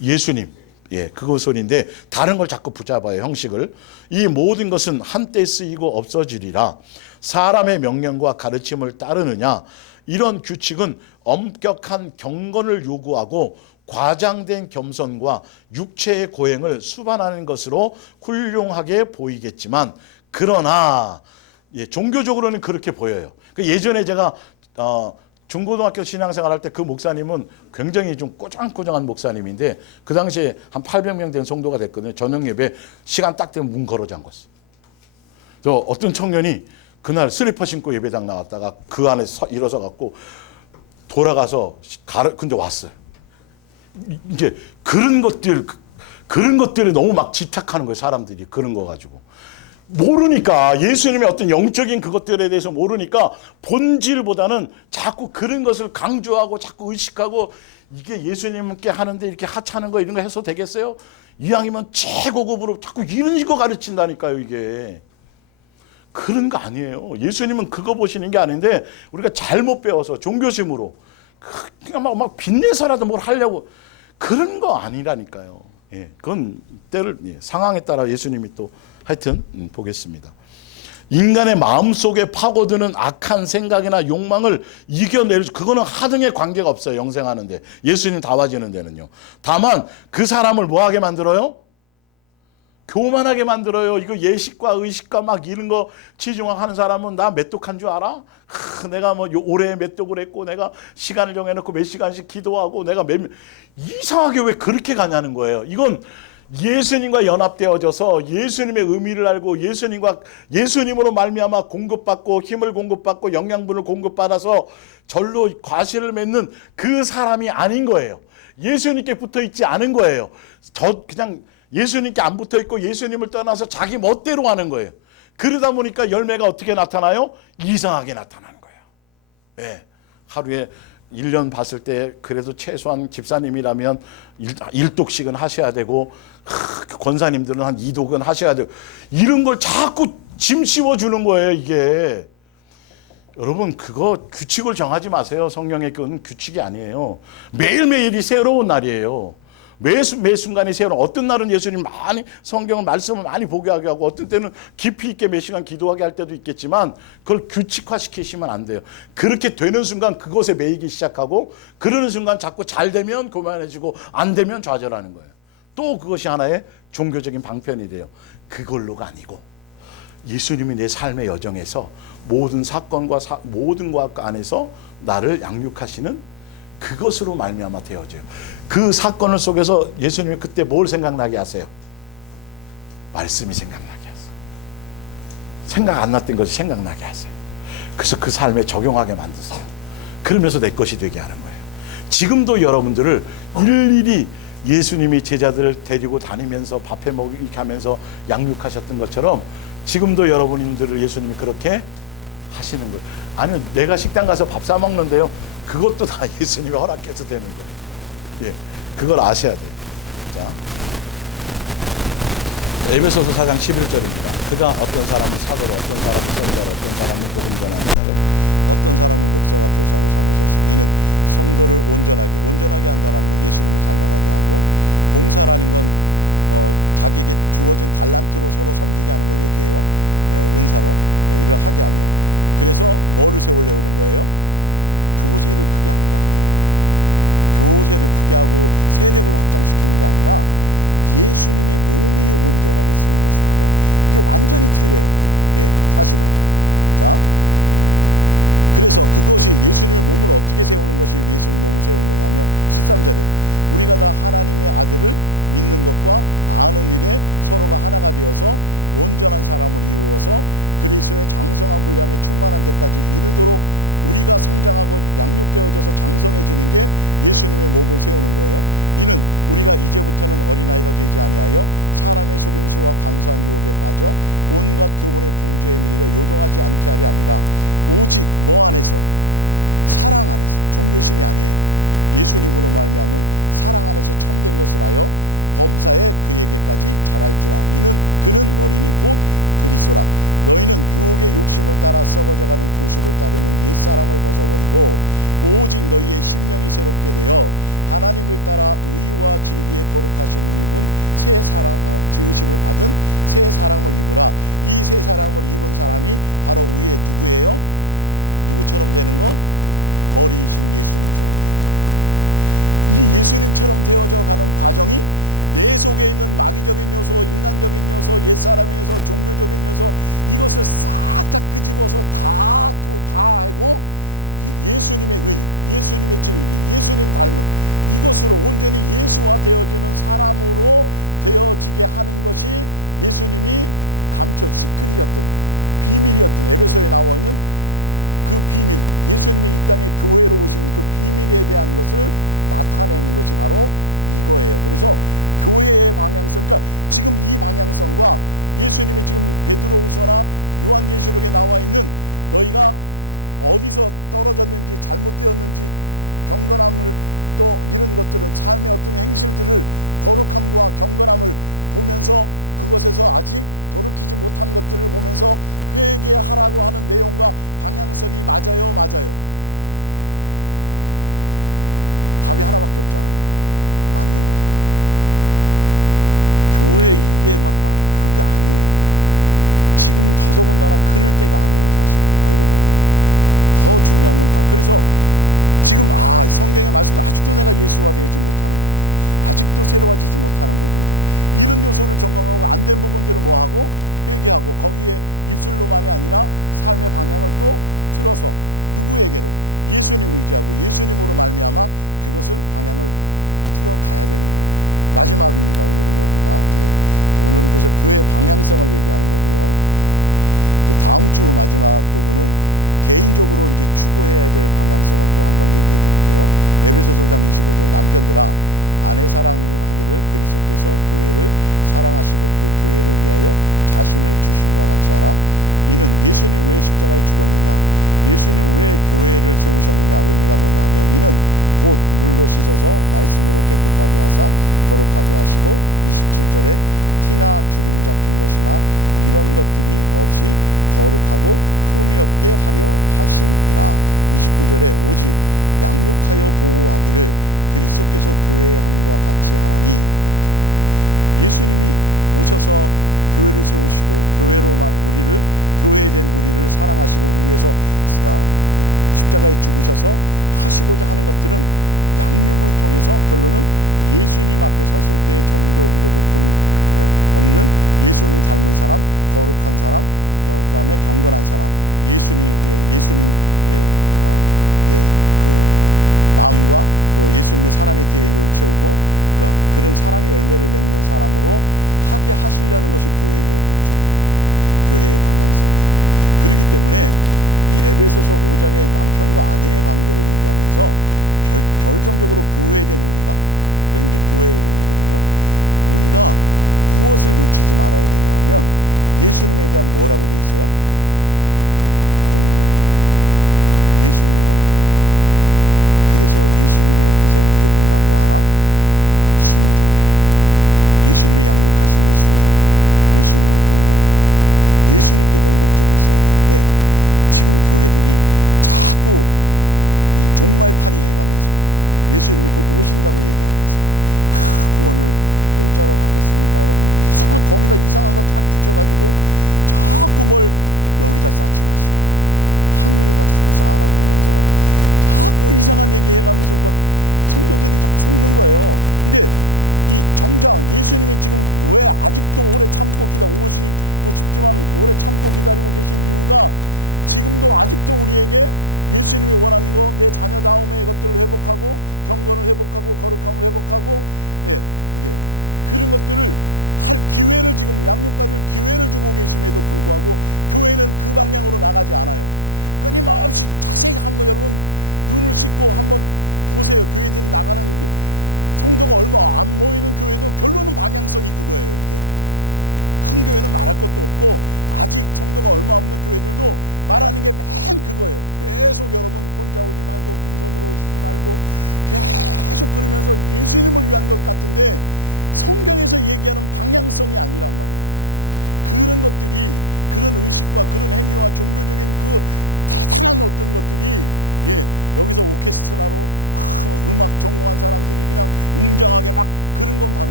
예수님. 예, 그거 소리인데 다른 걸 자꾸 붙잡아요. 형식을. 이 모든 것은 한때 쓰이고 없어지리라. 사람의 명령과 가르침을 따르느냐. 이런 규칙은 엄격한 경건을 요구하고 과장된 겸손과 육체의 고행을 수반하는 것으로 훌륭하게 보이겠지만 그러나 종교적으로는 그렇게 보여요. 예전에 제가 중고등학교 신앙생활 할 때 그 목사님은 굉장히 좀 꼬장꼬장한 목사님인데 그 당시에 한 800명 된 성도가 됐거든요. 저녁 예배 시간 딱 되면 문 걸어 잠궜어. 저 어떤 청년이 그날 슬리퍼 신고 예배당 나왔다가 그 안에 일어서 갖고 돌아가서 근데 왔어요. 이제 그런 것들에 너무 막 집착하는 거예요. 사람들이 그런 거 가지고. 모르니까 예수님의 어떤 영적인 그것들에 대해서 모르니까 본질보다는 자꾸 그런 것을 강조하고 자꾸 의식하고 이게 예수님께 하는데 이렇게 하찮은 거 이런 거 해서 되겠어요? 이왕이면 최고급으로 자꾸 이런 거 가르친다니까요. 이게 그런 거 아니에요. 예수님은 그거 보시는 게 아닌데 우리가 잘못 배워서 종교심으로 그냥 막 빚내서라도 뭘 하려고 그런 거 아니라니까요. 예, 그건 상황에 따라 예수님이 또 하여튼 보겠습니다. 인간의 마음속에 파고드는 악한 생각이나 욕망을 이겨낼 그거는 하등의 관계가 없어요. 영생하는데 예수님 다 와지는 데는요. 다만 그 사람을 뭐하게 만들어요? 교만하게 만들어요. 이거 예식과 의식과 막 이런 거 치중하는 사람은 나 몇 독한 줄 알아? 내가 뭐 올해 몇 독을 했고 내가 시간을 정해놓고 몇 시간씩 기도하고 내가 이상하게 왜 그렇게 가냐는 거예요. 이건 예수님과 연합되어져서 예수님의 의미를 알고 예수님으로 말미암아 공급받고 힘을 공급받고 영양분을 공급받아서 절로 과실을 맺는 그 사람이 아닌 거예요. 예수님께 붙어 있지 않은 거예요. 그냥 예수님께 안 붙어 있고 예수님을 떠나서 자기 멋대로 하는 거예요. 그러다 보니까 열매가 어떻게 나타나요? 이상하게 나타나는 거예요. 네. 하루에 1년 봤을 때 그래도 최소한 집사님이라면 1독씩은 하셔야 되고 권사님들은 한 2독은 하셔야 되고 이런 걸 자꾸 짐 씌워주는 거예요. 이게 여러분 그거 규칙을 정하지 마세요. 성령의 그건 규칙이 아니에요. 매일매일이 새로운 날이에요. 매 순간에 세우는 어떤 날은 예수님 많이 성경을 말씀을 많이 보게 하게 하고 어떤 때는 깊이 있게 몇 시간 기도하게 할 때도 있겠지만 그걸 규칙화시키시면 안 돼요. 그렇게 되는 순간 그것에 매이기 시작하고 그러는 순간 자꾸 잘 되면 교만해지고 안 되면 좌절하는 거예요. 또 그것이 하나의 종교적인 방편이 돼요. 그걸로가 아니고 예수님이 내 삶의 여정에서 모든 사건과 모든 것 안에서 나를 양육하시는 그것으로 말미암아 되어져요. 그 사건을 속에서 예수님이 그때 뭘 생각나게 하세요? 말씀이 생각나게 하세요. 생각 안 났던 것이 생각나게 하세요. 그래서 그 삶에 적용하게 만드세요. 그러면서 내 것이 되게 하는 거예요. 지금도 여러분들을 일일이 예수님이 제자들을 데리고 다니면서 밥해 먹이게 하면서 양육하셨던 것처럼 지금도 여러분들을 예수님이 그렇게 하시는 거예요. 아니, 내가 식당 가서 밥 사 먹는데요. 그것도 다 예수님이 허락해서 되는 거예요. 예, 그걸 아셔야 돼요. 자, 에베소서 4장 11절입니다. 그가 어떤 사람은 사도로, 어떤 사람은 선자로, 어떤 사람은 복음 전하는 자로.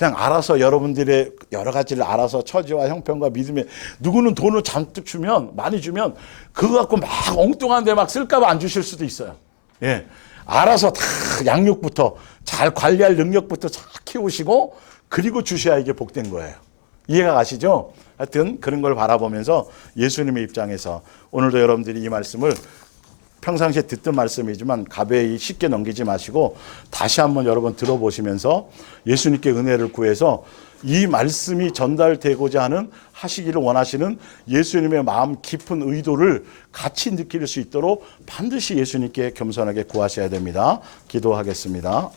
그냥 알아서 여러분들의 여러 가지를 알아서 처지와 형편과 믿음에 누구는 돈을 잔뜩 주면 많이 주면 그거 갖고 막 엉뚱한 데 막 쓸까 봐 안 주실 수도 있어요. 예. 알아서 다 양육부터 잘 관리할 능력부터 잘 키우시고 그리고 주셔야 이게 복된 거예요. 이해가 가시죠? 하여튼 그런 걸 바라보면서 예수님의 입장에서 오늘도 여러분들이 이 말씀을 평상시에 듣던 말씀이지만 가벼이 쉽게 넘기지 마시고 다시 한번 여러분 들어보시면서 예수님께 은혜를 구해서 이 말씀이 전달되고자 하는 하시기를 원하시는 예수님의 마음 깊은 의도를 같이 느낄 수 있도록 반드시 예수님께 겸손하게 구하셔야 됩니다. 기도하겠습니다.